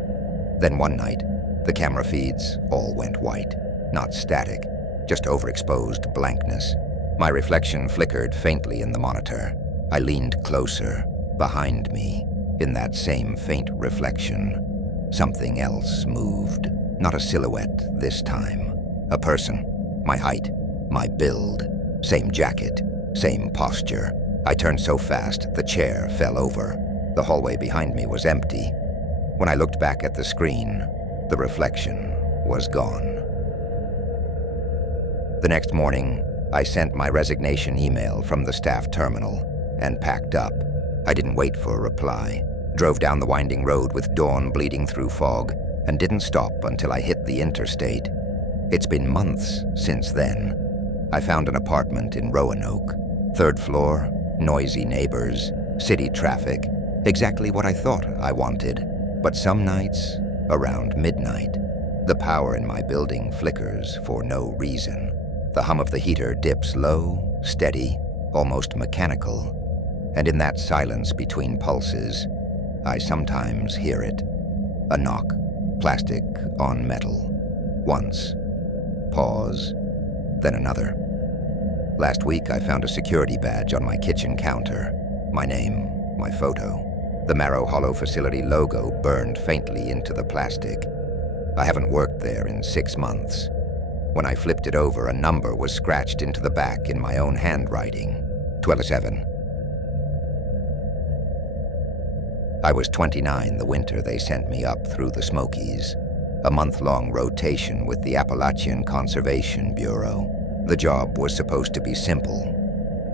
Then one night, The camera feeds all went white, not static, just overexposed blankness. My reflection flickered faintly in the monitor. I leaned closer. Behind me, in that same faint reflection, something else moved. Not a silhouette this time. A person. My height, my build, same jacket, same posture. I turned so fast, the chair fell over. The hallway behind me was empty. When I looked back at the screen, the reflection was gone. The next morning, I sent my resignation email from the staff terminal and packed up. I didn't wait for a reply. Drove down the winding road with dawn bleeding through fog and didn't stop until I hit the interstate. It's been months since then. I found an apartment in Roanoke. 3rd floor, noisy neighbors, city traffic, exactly what I thought I wanted. But some nights, around midnight, the power in my building flickers for no reason. The hum of the heater dips low, steady, almost mechanical. And in that silence between pulses, I sometimes hear it. A knock, plastic on metal. Once. Pause. Then another. Last week, I found a security badge on my kitchen counter. My name, my photo. The Marrow Hollow facility logo burned faintly into the plastic. I haven't worked there in 6 months. When I flipped it over, a number was scratched into the back in my own handwriting. 27. I was 29 the winter they sent me up through the Smokies. A month-long rotation with the Appalachian Conservation Bureau. The job was supposed to be simple.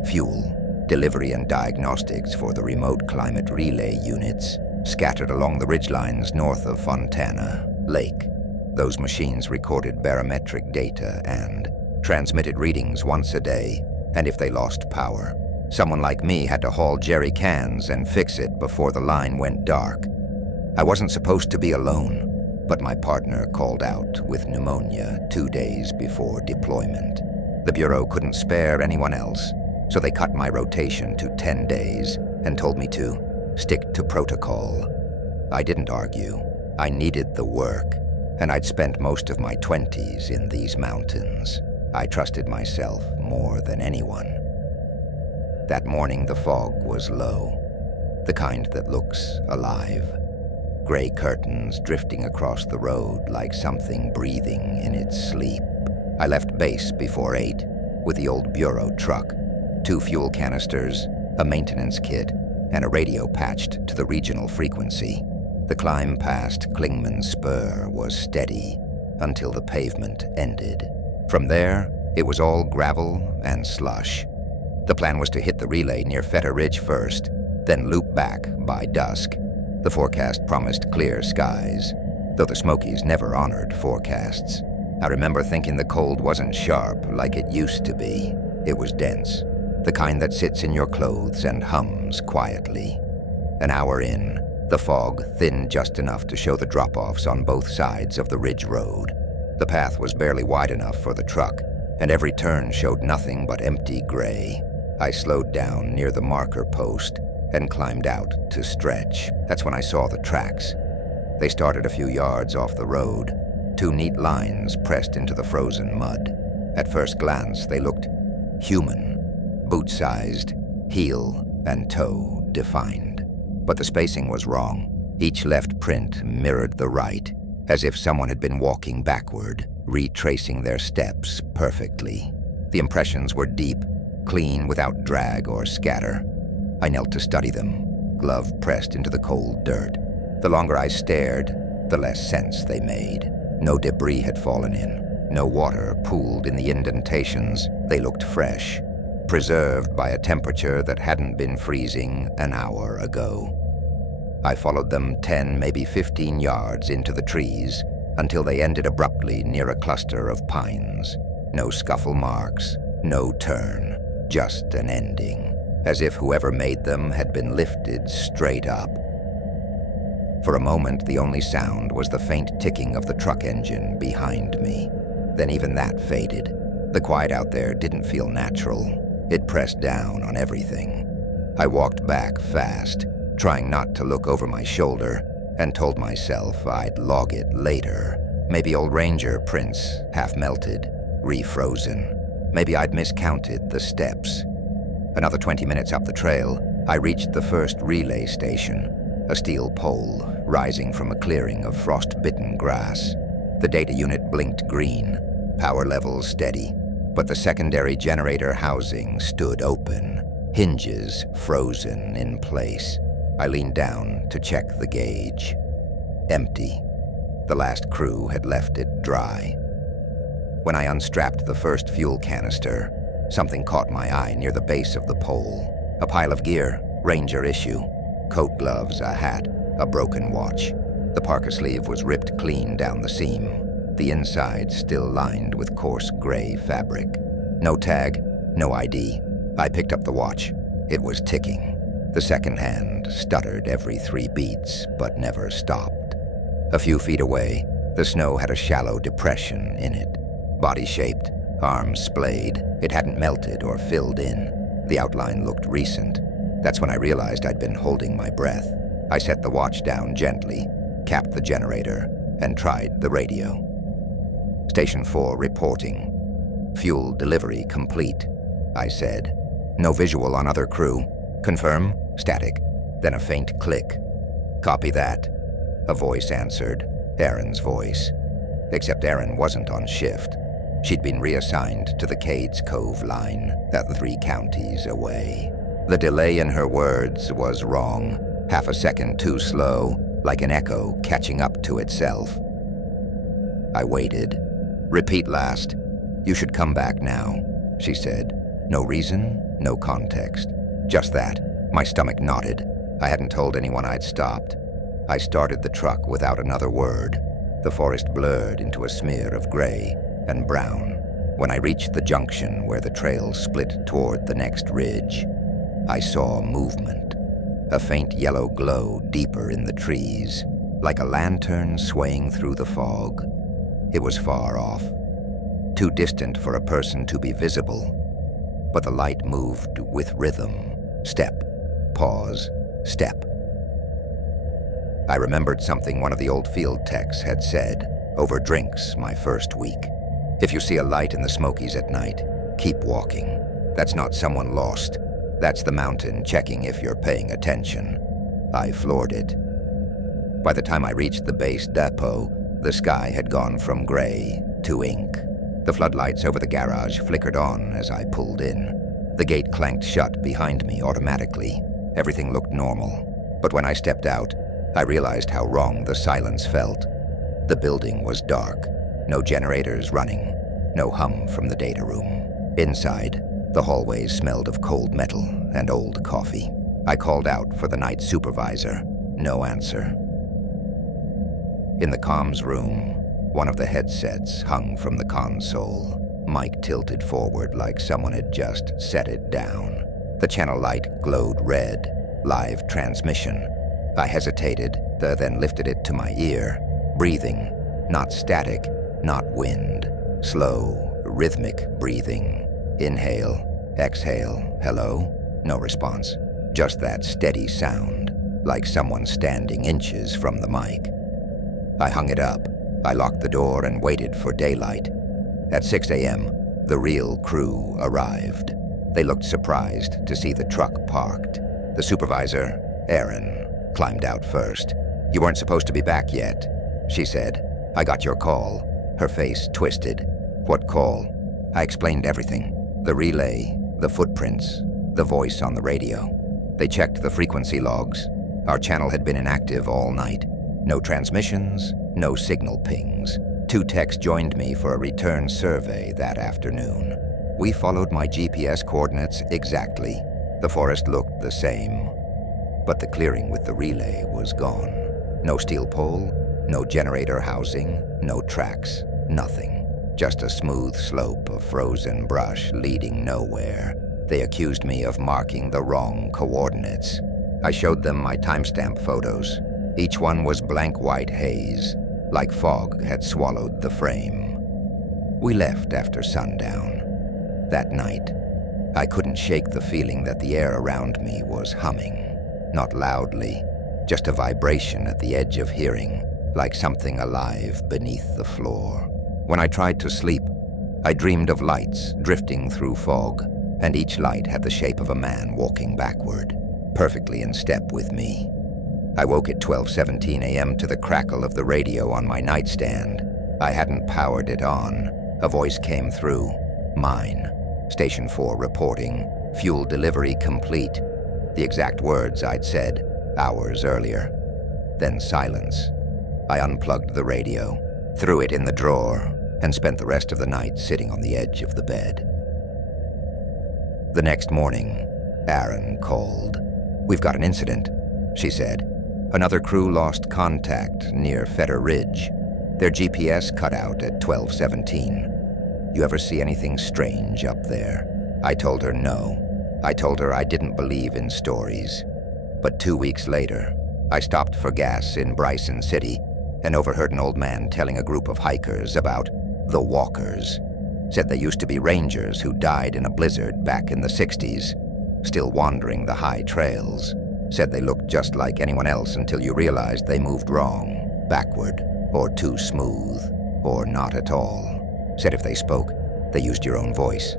Fuel, delivery and diagnostics for the remote climate relay units scattered along the ridgelines north of Fontana Lake. Those machines recorded barometric data and transmitted readings once a day, and if they lost power, someone like me had to haul jerry cans and fix it before the line went dark. I wasn't supposed to be alone, but my partner called out with pneumonia 2 days before deployment. The Bureau couldn't spare anyone else, so they cut my rotation to 10 days and told me to stick to protocol. I didn't argue. I needed the work, and I'd spent most of my 20s in these mountains. I trusted myself more than anyone. That morning, the fog was low, the kind that looks alive. Gray curtains drifting across the road like something breathing in its sleep. I left base before 8 with the old Bureau truck, 2 fuel canisters, a maintenance kit, and a radio patched to the regional frequency. The climb past Klingman Spur was steady until the pavement ended. From there, it was all gravel and slush. The plan was to hit the relay near Feta Ridge first, then loop back by dusk. The forecast promised clear skies, though the Smokies never honored forecasts. I remember thinking the cold wasn't sharp like it used to be. It was dense, the kind that sits in your clothes and hums quietly. An hour in, the fog thinned just enough to show the drop-offs on both sides of the ridge road. The path was barely wide enough for the truck, and every turn showed nothing but empty gray. I slowed down near the marker post and climbed out to stretch. That's when I saw the tracks. They started a few yards off the road, 2 neat lines pressed into the frozen mud. At first glance, they looked human, boot-sized, heel and toe defined. But the spacing was wrong. Each left print mirrored the right, as if someone had been walking backward, retracing their steps perfectly. The impressions were deep, clean without drag or scatter. I knelt to study them, glove pressed into the cold dirt. The longer I stared, the less sense they made. No debris had fallen in. No water pooled in the indentations. They looked fresh, preserved by a temperature that hadn't been freezing an hour ago. I followed them 10, maybe 15 yards into the trees until they ended abruptly near a cluster of pines. No scuffle marks, no turn, just an ending, as if whoever made them had been lifted straight up. For a moment, the only sound was the faint ticking of the truck engine behind me. Then even that faded. The quiet out there didn't feel natural. It pressed down on everything. I walked back fast, trying not to look over my shoulder, and told myself I'd log it later. Maybe old ranger prints, half melted, refrozen. Maybe I'd miscounted the steps. Another 20 minutes up the trail, I reached the first relay station, a steel pole rising from a clearing of frost-bitten grass. The data unit blinked green, power levels steady, but the secondary generator housing stood open, hinges frozen in place. I leaned down to check the gauge. Empty. The last crew had left it dry. When I unstrapped the first fuel canister, something caught my eye near the base of the pole. A pile of gear, Ranger issue. Coat gloves, a hat, a broken watch. The parka sleeve was ripped clean down the seam, the inside still lined with coarse gray fabric. No tag, no ID. I picked up the watch. It was ticking. The second hand stuttered every 3 beats, but never stopped. A few feet away, the snow had a shallow depression in it. Body-shaped, arms splayed. It hadn't melted or filled in. The outline looked recent. That's when I realized I'd been holding my breath. I set the watch down gently, capped the generator, and tried the radio. Station 4 reporting. Fuel delivery complete, I said. No visual on other crew. Confirm? Static. Then a faint click. Copy that. A voice answered, Erin's voice. Except Erin wasn't on shift. She'd been reassigned to the Cades Cove line, that 3 counties away. The delay in her words was wrong, half a second too slow, like an echo catching up to itself. I waited. Repeat last. You should come back now, she said. No reason, no context. Just that. My stomach knotted. I hadn't told anyone I'd stopped. I started the truck without another word. The forest blurred into a smear of gray and brown. When I reached the junction where the trail split toward the next ridge, I saw movement. A faint yellow glow deeper in the trees, like a lantern swaying through the fog. It was far off, too distant for a person to be visible, but the light moved with rhythm. Step, pause, step. I remembered something one of the old field techs had said over drinks my first week. If you see a light in the Smokies at night, keep walking. That's not someone lost. That's the mountain checking if you're paying attention. I floored it. By the time I reached the base depot, the sky had gone from gray to ink. The floodlights over the garage flickered on as I pulled in. The gate clanked shut behind me automatically. Everything looked normal. But when I stepped out, I realized how wrong the silence felt. The building was dark. No generators running. No hum from the data room. Inside, the hallways smelled of cold metal and old coffee. I called out for the night supervisor. No answer. In the comms room, one of the headsets hung from the console, mic tilted forward like someone had just set it down. The channel light glowed red. Live transmission. I hesitated, then lifted it to my ear. Breathing. Not static, not wind. Slow, rhythmic breathing. Inhale, exhale, hello? No response. Just that steady sound, like someone standing inches from the mic. I hung it up. I locked the door and waited for daylight. At 6 a.m., the real crew arrived. They looked surprised to see the truck parked. The supervisor, Erin, climbed out first. You weren't supposed to be back yet, she said. I got your call. Her face twisted. What call? I explained everything. The relay, the footprints, the voice on the radio. They checked the frequency logs. Our channel had been inactive all night. No transmissions, no signal pings. 2 techs joined me for a return survey that afternoon. We followed my GPS coordinates exactly. The forest looked the same, but the clearing with the relay was gone. No steel pole, no generator housing, no tracks, nothing. Just a smooth slope of frozen brush leading nowhere. They accused me of marking the wrong coordinates. I showed them my timestamp photos. Each one was blank white haze, like fog had swallowed the frame. We left after sundown. That night, I couldn't shake the feeling that the air around me was humming. Not loudly, just a vibration at the edge of hearing, like something alive beneath the floor. When I tried to sleep, I dreamed of lights drifting through fog, and each light had the shape of a man walking backward, perfectly in step with me. I woke at 12:17 a.m. to the crackle of the radio on my nightstand. I hadn't powered it on. A voice came through. Mine. Station 4 reporting. Fuel delivery complete. The exact words I'd said hours earlier. Then silence. I unplugged the radio, threw it in the drawer, and spent the rest of the night sitting on the edge of the bed. The next morning, Aaron called. "We've got an incident," she said. "Another crew lost contact near Fetter Ridge. Their GPS cut out at 12:17. You ever see anything strange up there?" I told her no. I told her I didn't believe in stories. But 2 weeks later, I stopped for gas in Bryson City and overheard an old man telling a group of hikers about the Walkers. Said they used to be rangers who died in a blizzard back in the 60s, still wandering the high trails. Said they looked just like anyone else until you realized they moved wrong, backward, or too smooth, or not at all. Said if they spoke, they used your own voice.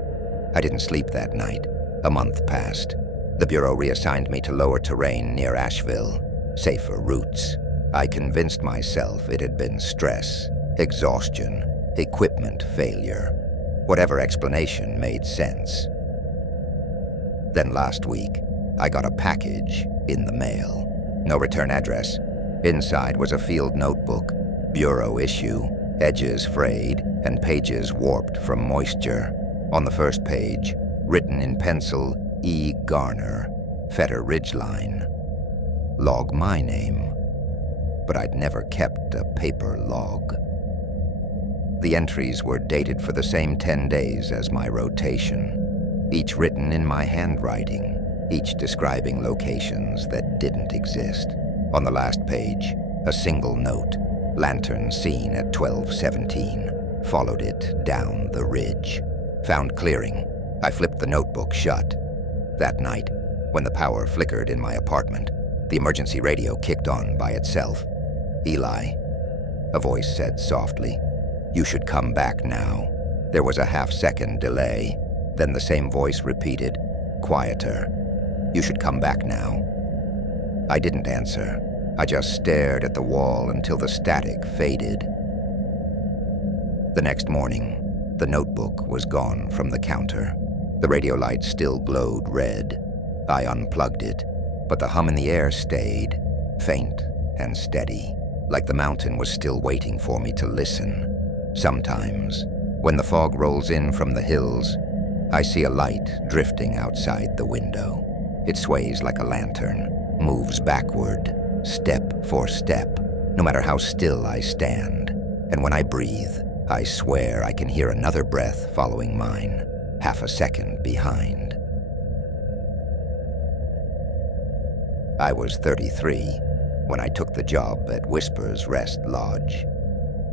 I didn't sleep that night. A month passed. The Bureau reassigned me to lower terrain near Asheville, safer routes. I convinced myself it had been stress, exhaustion, equipment failure. Whatever explanation made sense. Then last week, I got a package in the mail. No return address. Inside was a field notebook, Bureau issue, edges frayed and pages warped from moisture. On the first page, written in pencil, E. Garner, Fetter Ridgeline. Log my name. But I'd never kept a paper log. The entries were dated for the same 10 days as my rotation, each written in my handwriting, each describing locations that didn't exist. On the last page, a single note, lantern seen at 12:17, followed it down the ridge. Found clearing. I flipped the notebook shut. That night, when the power flickered in my apartment, the emergency radio kicked on by itself. "Eli," a voice said softly, "you should come back now." There was a half-second delay. Then the same voice repeated, quieter, "You should come back now." I didn't answer. I just stared at the wall until the static faded. The next morning, the notebook was gone from the counter. The radio light still glowed red. I unplugged it, but the hum in the air stayed, faint and steady, like the mountain was still waiting for me to listen. Sometimes, when the fog rolls in from the hills, I see a light drifting outside the window. It sways like a lantern, moves backward, step for step, no matter how still I stand. And when I breathe, I swear I can hear another breath following mine, half a second behind. I was 33 when I took the job at Whispers Rest Lodge,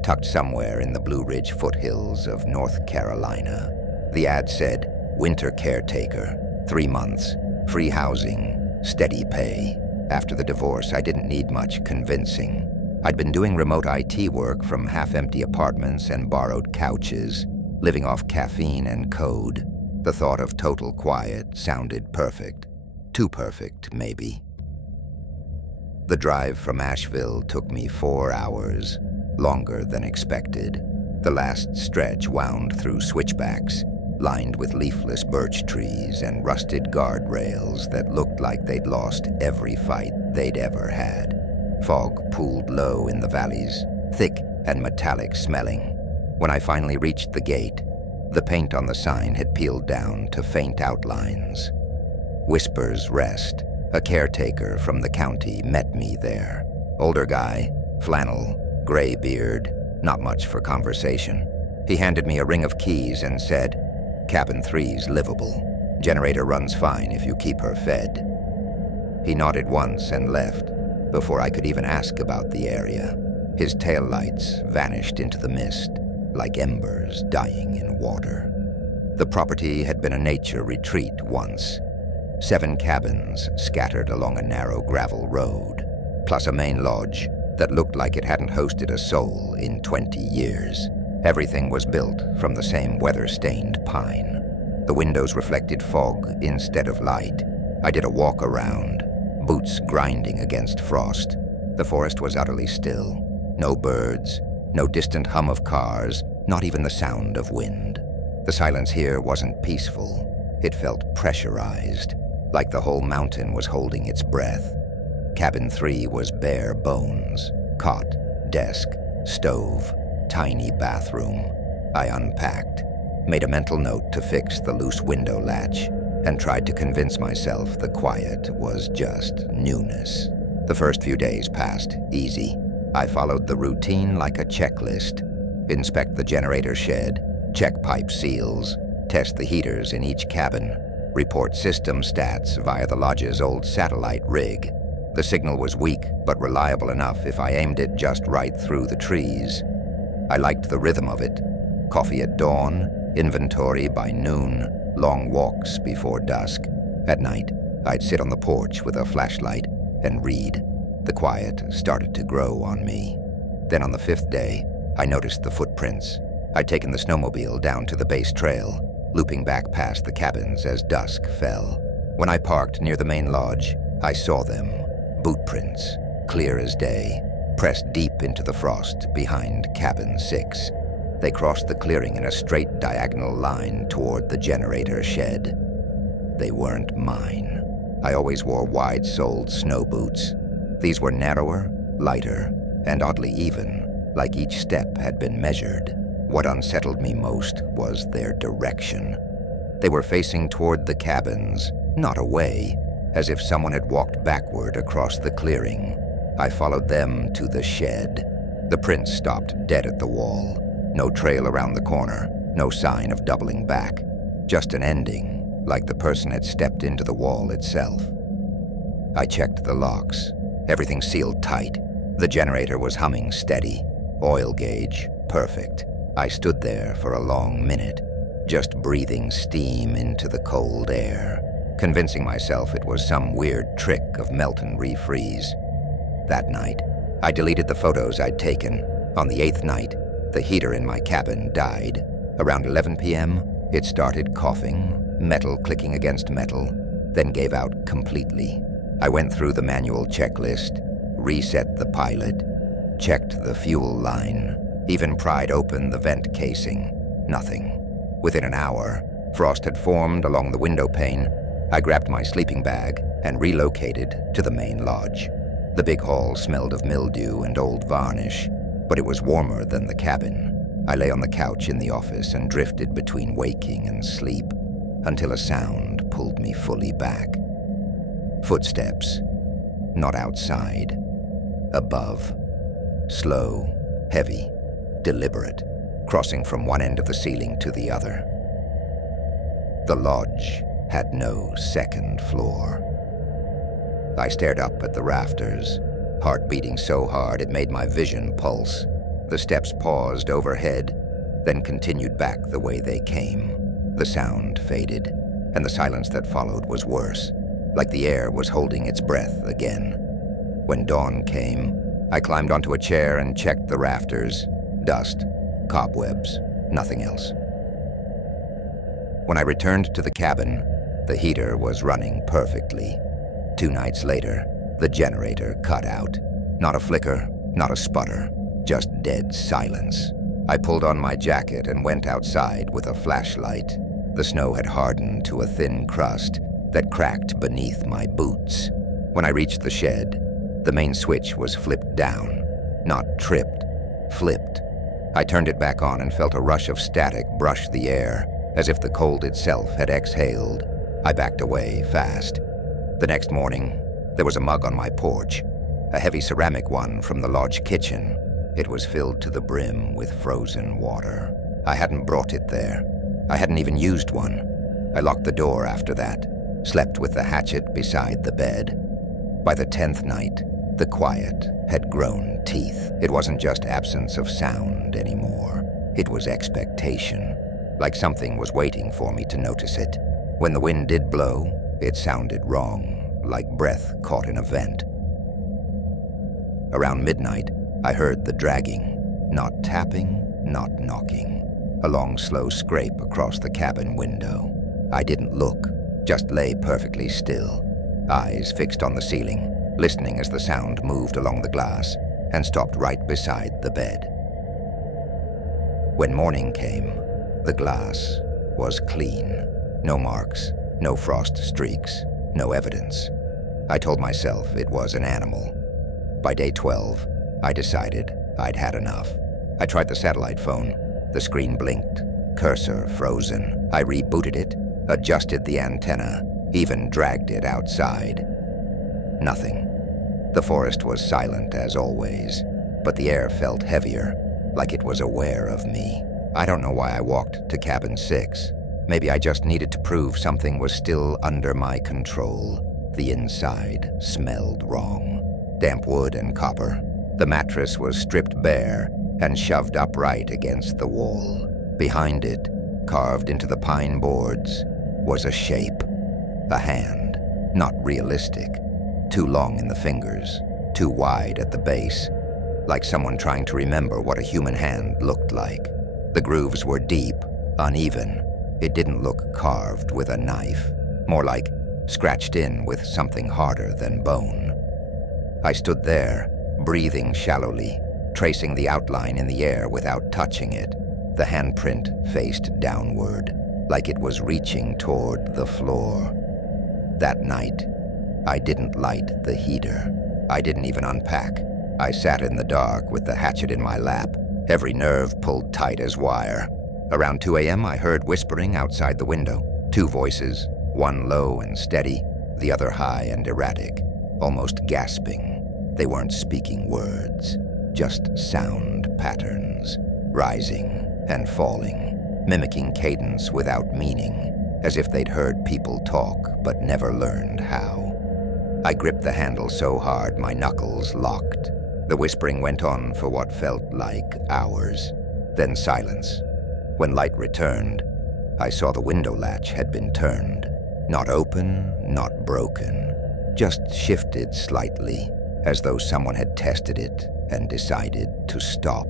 tucked somewhere in the Blue Ridge foothills of North Carolina. The ad said, winter caretaker, 3 months, free housing, steady pay. After the divorce, I didn't need much convincing. I'd been doing remote IT work from half-empty apartments and borrowed couches, living off caffeine and code. The thought of total quiet sounded perfect. Too perfect, maybe. The drive from Asheville took me 4 hours, longer than expected. The last stretch wound through switchbacks, lined with leafless birch trees and rusted guardrails that looked like they'd lost every fight they'd ever had. Fog pooled low in the valleys, thick and metallic smelling. When I finally reached the gate, the paint on the sign had peeled down to faint outlines. Whispers Rest, a caretaker from the county, met me there. Older guy, flannel, gray beard, not much for conversation. He handed me a ring of keys and said, "Cabin 3's livable. Generator runs fine if you keep her fed." He nodded once and left, before I could even ask about the area. His taillights vanished into the mist, like embers dying in water. The property had been a nature retreat once. 7 cabins scattered along a narrow gravel road, plus a main lodge, that looked like it hadn't hosted a soul in 20 years. Everything was built from the same weather-stained pine. The windows reflected fog instead of light. I did a walk around, boots grinding against frost. The forest was utterly still. No birds, no distant hum of cars, not even the sound of wind. The silence here wasn't peaceful. It felt pressurized, like the whole mountain was holding its breath. Cabin 3 was bare bones. Cot, desk, stove, tiny bathroom. I unpacked, made a mental note to fix the loose window latch, and tried to convince myself the quiet was just newness. The first few days passed easy. I followed the routine like a checklist. Inspect the generator shed, check pipe seals, test the heaters in each cabin, report system stats via the lodge's old satellite rig. The signal was weak, but reliable enough if I aimed it just right through the trees. I liked the rhythm of it. Coffee at dawn, inventory by noon, long walks before dusk. At night, I'd sit on the porch with a flashlight and read. The quiet started to grow on me. Then on the 5th day, I noticed the footprints. I'd taken the snowmobile down to the base trail, looping back past the cabins as dusk fell. When I parked near the main lodge, I saw them. Boot prints, clear as day, pressed deep into the frost behind cabin 6. They crossed the clearing in a straight diagonal line toward the generator shed. They weren't mine. I always wore wide-soled snow boots. These were narrower, lighter, and oddly even, like each step had been measured. What unsettled me most was their direction. They were facing toward the cabins, not away, as if someone had walked backward across the clearing. I followed them to the shed. The prints stopped dead at the wall. No trail around the corner, no sign of doubling back. Just an ending, like the person had stepped into the wall itself. I checked the locks. Everything sealed tight. The generator was humming steady. Oil gauge, perfect. I stood there for a long minute, just breathing steam into the cold air, convincing myself it was some weird trick of melt and refreeze. That night, I deleted the photos I'd taken. On the 8th night, the heater in my cabin died. Around 11 p.m., it started coughing, metal clicking against metal, then gave out completely. I went through the manual checklist, reset the pilot, checked the fuel line, even pried open the vent casing. Nothing. Within an hour, frost had formed along the window pane. I grabbed my sleeping bag and relocated to the main lodge. The big hall smelled of mildew and old varnish, but it was warmer than the cabin. I lay on the couch in the office and drifted between waking and sleep until a sound pulled me fully back. Footsteps. Not outside. Above. Slow, heavy, deliberate, crossing from one end of the ceiling to the other. The lodge had no second floor. I stared up at the rafters, heart beating so hard it made my vision pulse. The steps paused overhead, then continued back the way they came. The sound faded, and the silence that followed was worse, like the air was holding its breath again. When dawn came, I climbed onto a chair and checked the rafters. Dust, cobwebs, nothing else. When I returned to the cabin, the heater was running perfectly. 2 nights later, the generator cut out. Not a flicker, not a sputter, just dead silence. I pulled on my jacket and went outside with a flashlight. The snow had hardened to a thin crust that cracked beneath my boots. When I reached the shed, the main switch was flipped down, not tripped, flipped. I turned it back on and felt a rush of static brush the air, as if the cold itself had exhaled. I backed away fast. The next morning, there was a mug on my porch, a heavy ceramic one from the lodge kitchen. It was filled to the brim with frozen water. I hadn't brought it there. I hadn't even used one. I locked the door after that, slept with the hatchet beside the bed. By the 10th night, the quiet had grown teeth. It wasn't just absence of sound anymore. It was expectation, like something was waiting for me to notice it. When the wind did blow, it sounded wrong, like breath caught in a vent. Around midnight, I heard the dragging. Not tapping, not knocking. A long, slow scrape across the cabin window. I didn't look, just lay perfectly still, eyes fixed on the ceiling, listening as the sound moved along the glass and stopped right beside the bed. When morning came, the glass was clean. No marks, no frost streaks, no evidence. I told myself it was an animal. By day 12, I decided I'd had enough. I tried the satellite phone. The screen blinked, cursor frozen. I rebooted it, adjusted the antenna, even dragged it outside. Nothing. The forest was silent as always, but the air felt heavier, like it was aware of me. I don't know why I walked to cabin 6. Maybe I just needed to prove something was still under my control. The inside smelled wrong. Damp wood and copper. The mattress was stripped bare and shoved upright against the wall. Behind it, carved into the pine boards, was a shape. A hand. Not realistic. Too long in the fingers, too wide at the base, like someone trying to remember what a human hand looked like. The grooves were deep, uneven. It didn't look carved with a knife, more like scratched in with something harder than bone. I stood there, breathing shallowly, tracing the outline in the air without touching it. The handprint faced downward, like it was reaching toward the floor. That night, I didn't light the heater. I didn't even unpack. I sat in the dark with the hatchet in my lap, every nerve pulled tight as wire. Around 2 a.m., I heard whispering outside the window. 2 voices, one low and steady, the other high and erratic, almost gasping. They weren't speaking words, just sound patterns, rising and falling, mimicking cadence without meaning, as if they'd heard people talk but never learned how. I gripped the handle so hard my knuckles locked. The whispering went on for what felt like hours, then silence. When light returned, I saw the window latch had been turned. Not open, not broken, just shifted slightly, as though someone had tested it and decided to stop.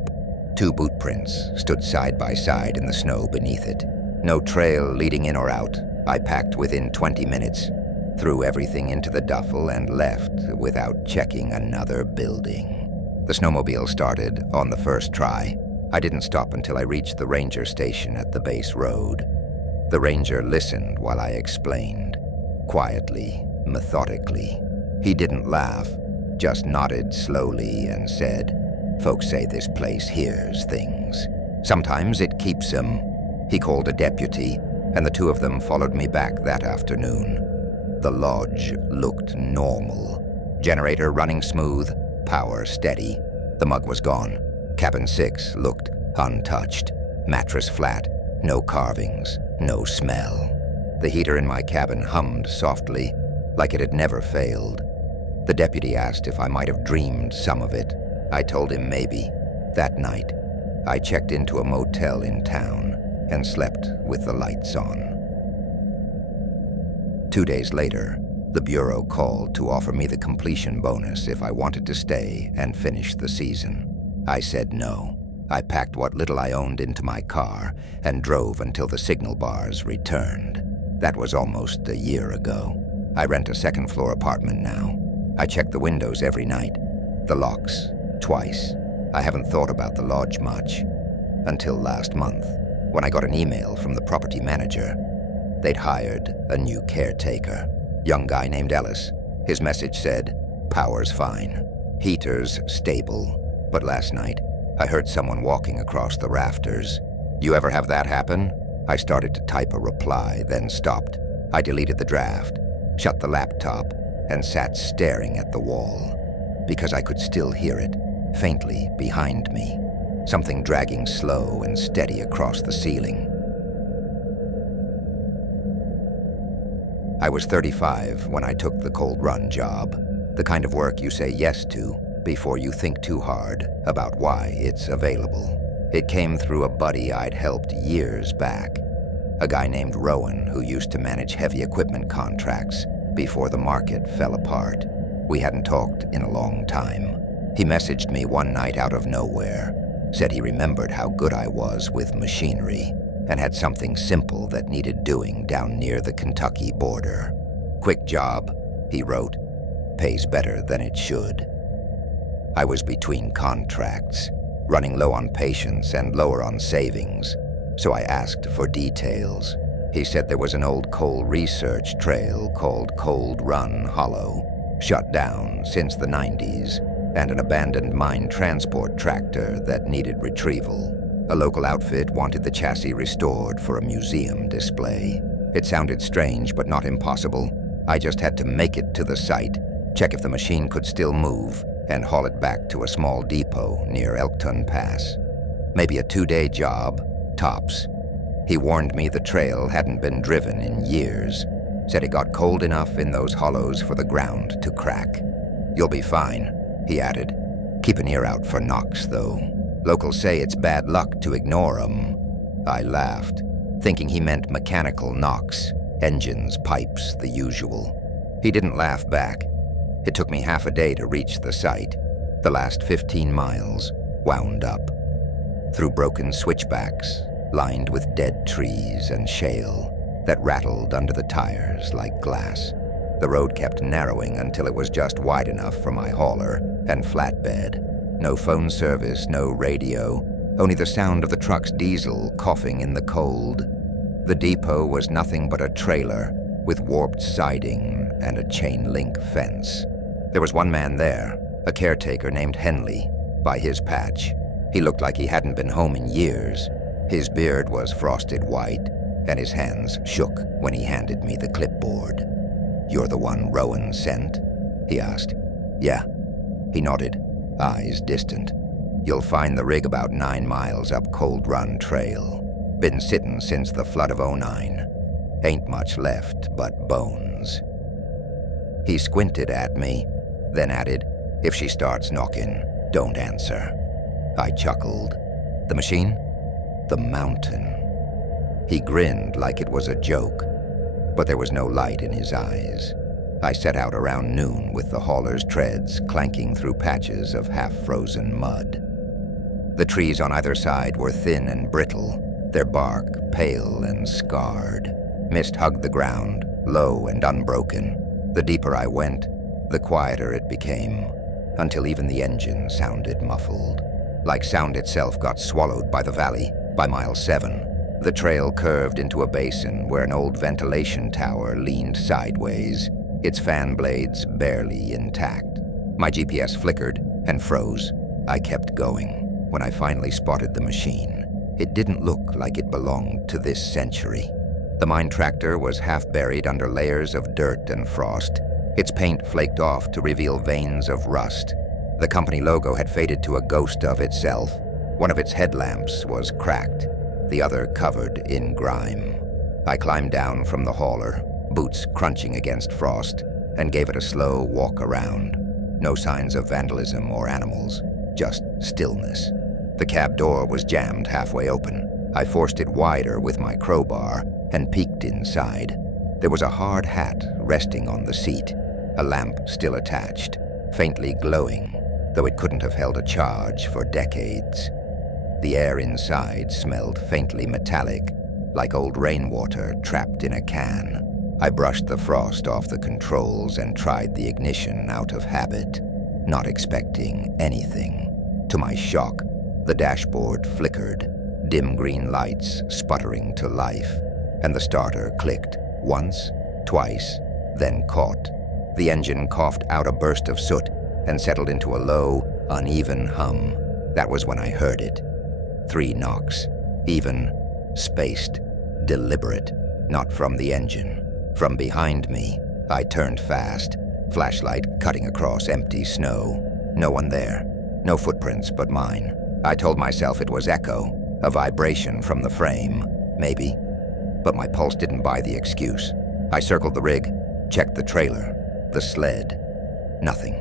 2 boot prints stood side by side in the snow beneath it. No trail leading in or out. I packed within 20 minutes, threw everything into the duffel and left without checking another building. The snowmobile started on the first try. I didn't stop until I reached the ranger station at the base road. The ranger listened while I explained, quietly, methodically. He didn't laugh, just nodded slowly and said, "Folks say this place hears things. Sometimes it keeps them." He called a deputy, and the 2 of them followed me back that afternoon. The lodge looked normal. Generator running smooth, power steady. The mug was gone. Cabin 6 looked untouched. Mattress flat, no carvings, no smell. The heater in my cabin hummed softly, like it had never failed. The deputy asked if I might have dreamed some of it. I told him maybe. That night, I checked into a motel in town and slept with the lights on. 2 days later, the Bureau called to offer me the completion bonus if I wanted to stay and finish the season. I said no. I packed what little I owned into my car and drove until the signal bars returned. That was almost a year ago. I rent a second-floor apartment now. I check the windows every night. The locks, twice. I haven't thought about the lodge much. Until last month, when I got an email from the property manager. They'd hired a new caretaker. Young guy named Ellis. His message said, "Power's fine. Heater's stable." But last night, I heard someone walking across the rafters. "You ever have that happen?" I started to type a reply, then stopped. I deleted the draft, shut the laptop, and sat staring at the wall, because I could still hear it, faintly behind me, something dragging slow and steady across the ceiling. I was 35 when I took the cold run job, the kind of work you say yes to before you think too hard about why it's available. It came through a buddy I'd helped years back, a guy named Rowan who used to manage heavy equipment contracts before the market fell apart. We hadn't talked in a long time. He messaged me one night out of nowhere, said he remembered how good I was with machinery and had something simple that needed doing down near the Kentucky border. "Quick job," he wrote. "Pays better than it should." I was between contracts, running low on patience and lower on savings, so I asked for details. He said there was an old coal research trail called Cold Run Hollow, shut down since the 90s, and an abandoned mine transport tractor that needed retrieval. A local outfit wanted the chassis restored for a museum display. It sounded strange, but not impossible. I just had to make it to the site, check if the machine could still move, and haul it back to a small depot near Elkton Pass. Maybe a 2-day job, tops. He warned me the trail hadn't been driven in years. Said it got cold enough in those hollows for the ground to crack. "You'll be fine," he added. "Keep an ear out for knocks, though. Locals say it's bad luck to ignore 'em." I laughed, thinking he meant mechanical knocks, engines, pipes, the usual. He didn't laugh back. It took me half a day to reach the site. The last 15 miles wound up through broken switchbacks, lined with dead trees and shale that rattled under the tires like glass. The road kept narrowing until it was just wide enough for my hauler and flatbed. No phone service, no radio, only the sound of the truck's diesel coughing in the cold. The depot was nothing but a trailer with warped siding and a chain-link fence. There was one man there, a caretaker named Henley, by his patch. He looked like he hadn't been home in years. His beard was frosted white, and his hands shook when he handed me the clipboard. "You're the one Rowan sent?" he asked. "Yeah." He nodded, eyes distant. "You'll find the rig about 9 miles up Cold Run Trail. Been sittin' since the flood of '09. Ain't much left but bones." He squinted at me, then added, "If she starts knocking, don't answer." I chuckled. "The machine?" "The mountain." He grinned like it was a joke, but there was no light in his eyes. I set out around noon with the hauler's treads clanking through patches of half-frozen mud. The trees on either side were thin and brittle, their bark pale and scarred. Mist hugged the ground, low and unbroken. The deeper I went, the quieter it became, until even the engine sounded muffled. Like sound itself got swallowed by the valley by mile 7. The trail curved into a basin where an old ventilation tower leaned sideways, its fan blades barely intact. My GPS flickered and froze. I kept going. When I finally spotted the machine, it didn't look like it belonged to this century. The mine tractor was half buried under layers of dirt and frost. Its paint flaked off to reveal veins of rust. The company logo had faded to a ghost of itself. One of its headlamps was cracked, the other covered in grime. I climbed down from the hauler, boots crunching against frost, and gave it a slow walk around. No signs of vandalism or animals, just stillness. The cab door was jammed halfway open. I forced it wider with my crowbar and peeked inside. There was a hard hat resting on the seat, a lamp still attached, faintly glowing, though it couldn't have held a charge for decades. The air inside smelled faintly metallic, like old rainwater trapped in a can. I brushed the frost off the controls and tried the ignition out of habit, not expecting anything. To my shock, the dashboard flickered, dim green lights sputtering to life, and the starter clicked once, twice, then caught. The engine coughed out a burst of soot and settled into a low, uneven hum. That was when I heard it. 3 knocks, even, spaced, deliberate, not from the engine. From behind me, I turned fast, flashlight cutting across empty snow. No one there, no footprints but mine. I told myself it was echo, a vibration from the frame, maybe. But my pulse didn't buy the excuse. I circled the rig, checked the trailer, the sled. Nothing.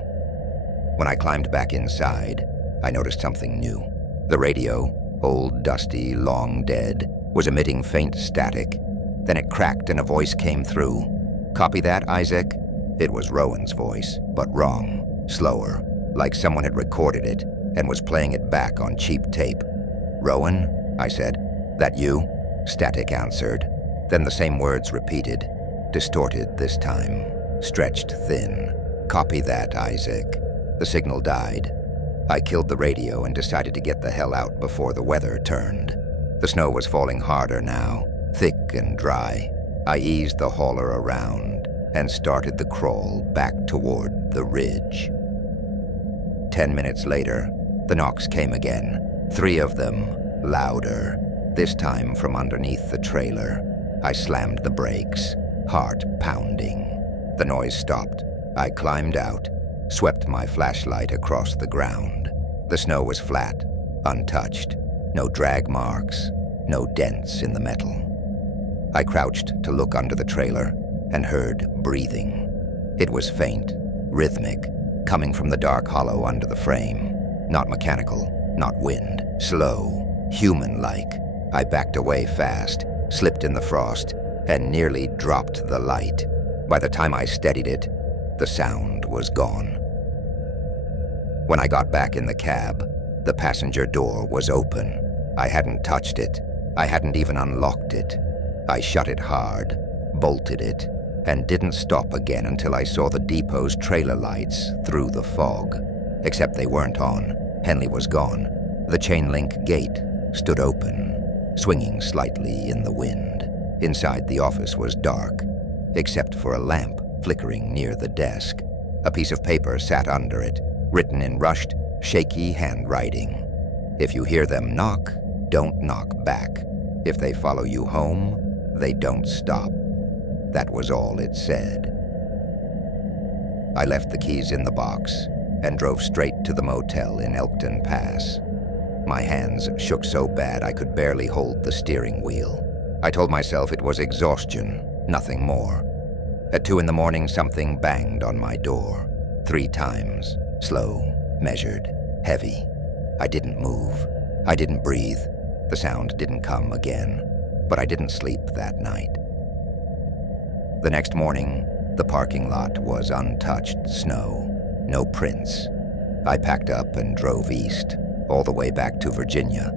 When I climbed back inside, I noticed something new. The radio, old, dusty, long dead, was emitting faint static. Then it cracked and a voice came through. "Copy that, Isaac?" It was Rowan's voice, but wrong, slower, like someone had recorded it and was playing it back on cheap tape. "Rowan?" I said. "That you?" Static answered. Then the same words repeated, distorted this time, stretched thin. "Copy that, Isaac." The signal died. I killed the radio and decided to get the hell out before the weather turned. The snow was falling harder now, thick and dry. I eased the hauler around and started the crawl back toward the ridge. 10 minutes later, the knocks came again, 3 of them, louder, this time from underneath the trailer. I slammed the brakes, heart pounding. The noise stopped. I climbed out, swept my flashlight across the ground. The snow was flat, untouched, no drag marks, no dents in the metal. I crouched to look under the trailer and heard breathing. It was faint, rhythmic, coming from the dark hollow under the frame. Not mechanical, not wind, slow, human-like. I backed away fast, slipped in the frost, and nearly dropped the light. By the time I steadied it, the sound was gone. When I got back in the cab, the passenger door was open. I hadn't touched it. I hadn't even unlocked it. I shut it hard, bolted it, and didn't stop again until I saw the depot's trailer lights through the fog. Except they weren't on. Henley was gone. The chain-link gate stood open, swinging slightly in the wind. Inside the office was dark, except for a lamp flickering near the desk. A piece of paper sat under it, written in rushed, shaky handwriting. "If you hear them knock, don't knock back. If they follow you home, they don't stop." That was all it said. I left the keys in the box and drove straight to the motel in Elkton Pass. My hands shook so bad I could barely hold the steering wheel. I told myself it was exhaustion, nothing more. At 2 a.m, something banged on my door. 3 times, slow, measured, heavy. I didn't move. I didn't breathe. The sound didn't come again, but I didn't sleep that night. The next morning, the parking lot was untouched snow, no prints. I packed up and drove east, all the way back to Virginia,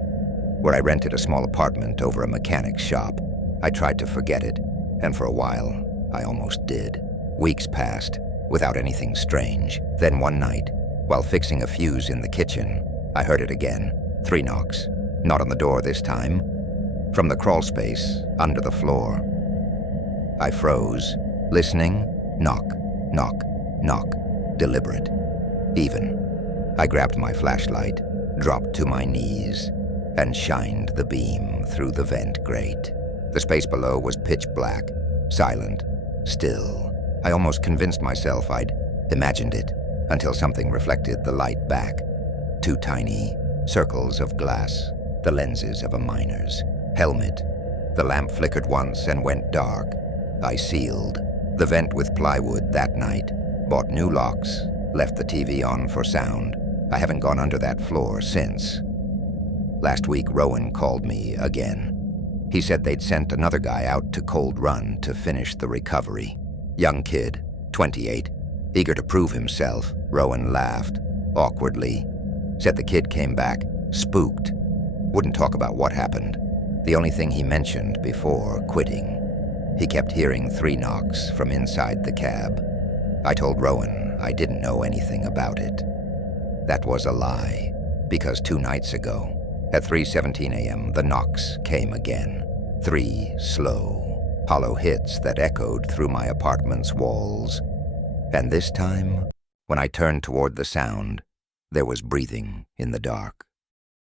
where I rented a small apartment over a mechanic's shop. I tried to forget it, and for a while, I almost did. Weeks passed, without anything strange. Then one night, while fixing a fuse in the kitchen, I heard it again. 3 knocks. Not on the door this time. From the crawl space, under the floor. I froze, listening. Knock, knock, knock. Deliberate. Even. I grabbed my flashlight, dropped to my knees, and shined the beam through the vent grate. The space below was pitch black, silent, still. I almost convinced myself I'd imagined it, until something reflected the light back. 2 tiny circles of glass, the lenses of a miner's helmet. The lamp flickered once and went dark. I sealed the vent with plywood that night, bought new locks, left the TV on for sound. I haven't gone under that floor since. Last week, Rowan called me again. He said they'd sent another guy out to Cold Run to finish the recovery. Young kid, 28, eager to prove himself. Rowan laughed, awkwardly. Said the kid came back, spooked. Wouldn't talk about what happened. The only thing he mentioned before quitting. He kept hearing 3 knocks from inside the cab. I told Rowan I didn't know anything about it. That was a lie, because 2 nights ago, at 3:17 a.m., the knocks came again. 3 slow, hollow hits that echoed through my apartment's walls. And this time, when I turned toward the sound, there was breathing in the dark.